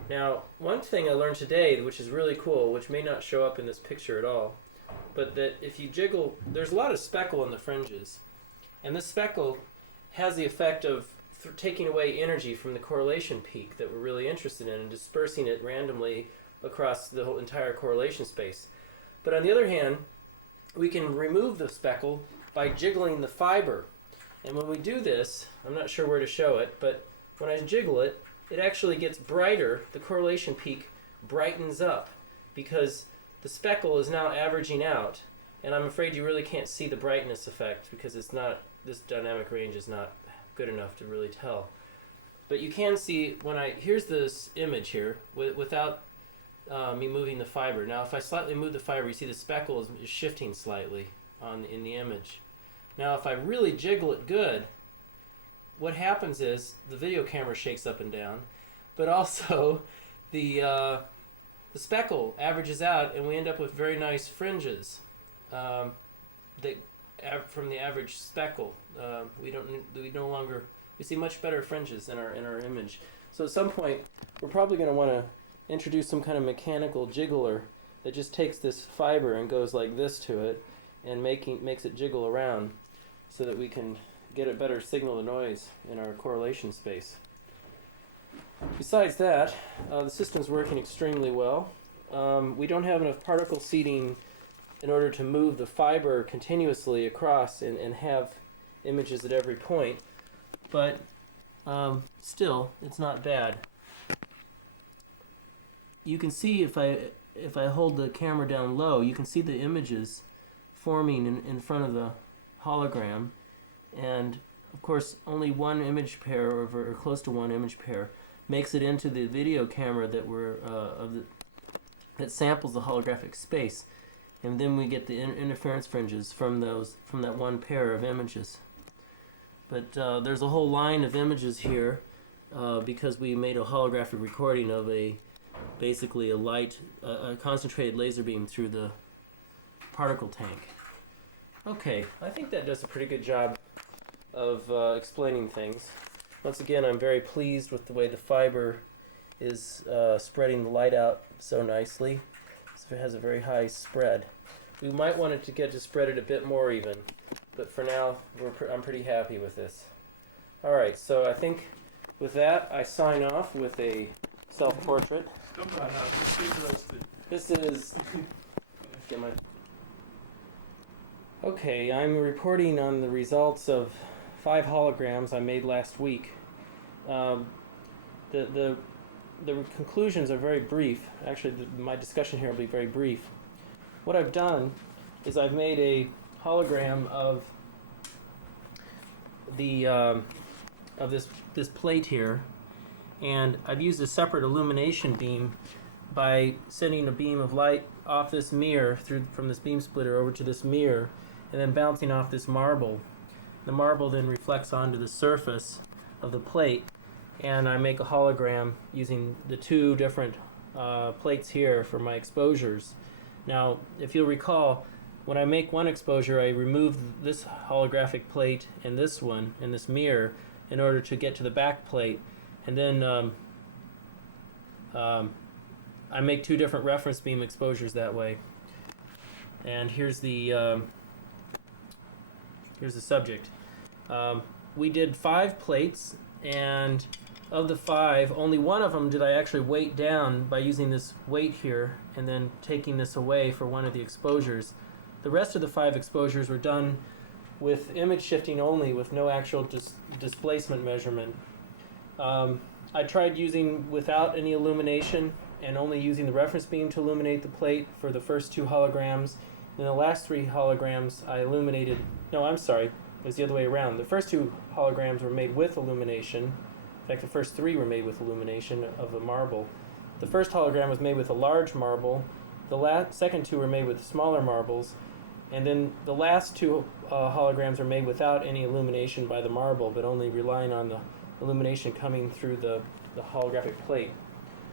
Now, one thing I learned today, which is really cool, which may not show up in this picture at all, but that if you jiggle, there's a lot of speckle in the fringes. And this speckle has the effect of taking away energy from the correlation peak that we're really interested in and dispersing it randomly across the whole entire correlation space. But on the other hand, we can remove the speckle by jiggling the fiber. And when we do this, I'm not sure where to show it, but when I jiggle it, it actually gets brighter. The correlation peak brightens up because the speckle is now averaging out. And I'm afraid you really can't see the brightness effect because this dynamic range is not good enough to really tell. But you can see here's this image here without me moving the fiber. Now if I slightly move the fiber, you see the speckle is shifting slightly in the image. Now if I really jiggle it good, what happens is the video camera shakes up and down, but also the speckle averages out and we end up with very nice fringes from the average speckle. We see much better fringes in our image. So at some point we're probably going to want to introduce some kind of mechanical jiggler that just takes this fiber and goes like this to it and makes it jiggle around so that we can get a better signal to noise in our correlation space. Besides that, the system's working extremely well. We don't have enough particle seeding in order to move the fiber continuously across and have images at every point, but still, it's not bad. You can see if I hold the camera down low, you can see the images forming in front of the hologram, and of course only one image pair or close to one image pair makes it into the video camera that samples the holographic space, and then we get the interference fringes from that one pair of images. But there's a whole line of images here because we made a holographic recording of basically a concentrated laser beam through the particle tank. Okay, I think that does a pretty good job of explaining things. Once again, I'm very pleased with the way the fiber is spreading the light out so nicely. So it has a very high spread. We might want it to get to spread it a bit more even, but for now I'm pretty happy with this. Alright, so I think with that I sign off with a self-portrait. Stop right now, just interesting. This is... Get my... Okay, I'm reporting on the results of 5 holograms I made last week. The conclusions are very brief. Actually, my discussion here will be very brief. What I've done is I've made a hologram of the of this plate here, and I've used a separate illumination beam by sending a beam of light off this mirror from this beam splitter over to this mirror, and then bouncing off this marble. The marble then reflects onto the surface of the plate, and I make a hologram using the 2 different plates here for my exposures. Now, if you'll recall, when I make one exposure, I remove this holographic plate and this one in this mirror in order to get to the back plate, and then I make 2 different reference beam exposures that way. And here's the subject. We did 5 plates, and of the 5, only one of them did I actually weight down by using this weight here and then taking this away for one of the exposures. The rest of the 5 exposures were done with image shifting only, with no actual displacement measurement. I tried using without any illumination and only using the reference beam to illuminate the plate for the first 2 holograms. Then the last 3 holograms I illuminated... No, I'm sorry. It was the other way around. The first 2 holograms were made with illumination. In fact, the first 3 were made with illumination of a marble. The first hologram was made with a large marble. The second 2 were made with smaller marbles. And then the last 2 holograms are made without any illumination by the marble, but only relying on the illumination coming through the holographic plate.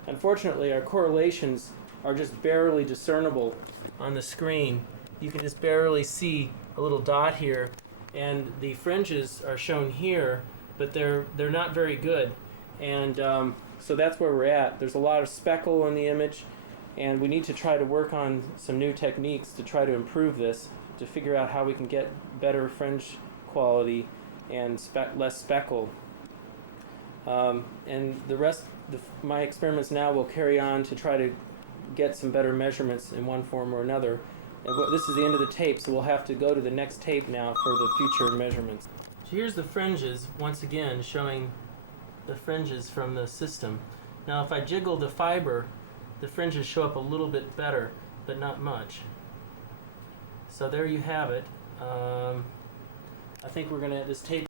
Unfortunately, our correlations are just barely discernible on the screen. You can just barely see a little dot here, and the fringes are shown here, but they're not very good. And so that's where we're at. There's a lot of speckle in the image, and we need to try to work on some new techniques to try to improve this, to figure out how we can get better fringe quality and less speckle. And the rest, my experiments now will carry on to try to get some better measurements in one form or another. And this is the end of the tape, so we'll have to go to the next tape now for the future measurements. So here's the fringes, once again, showing the fringes from the system. Now if I jiggle the fiber, the fringes show up a little bit better, but not much. So there you have it. I think this tape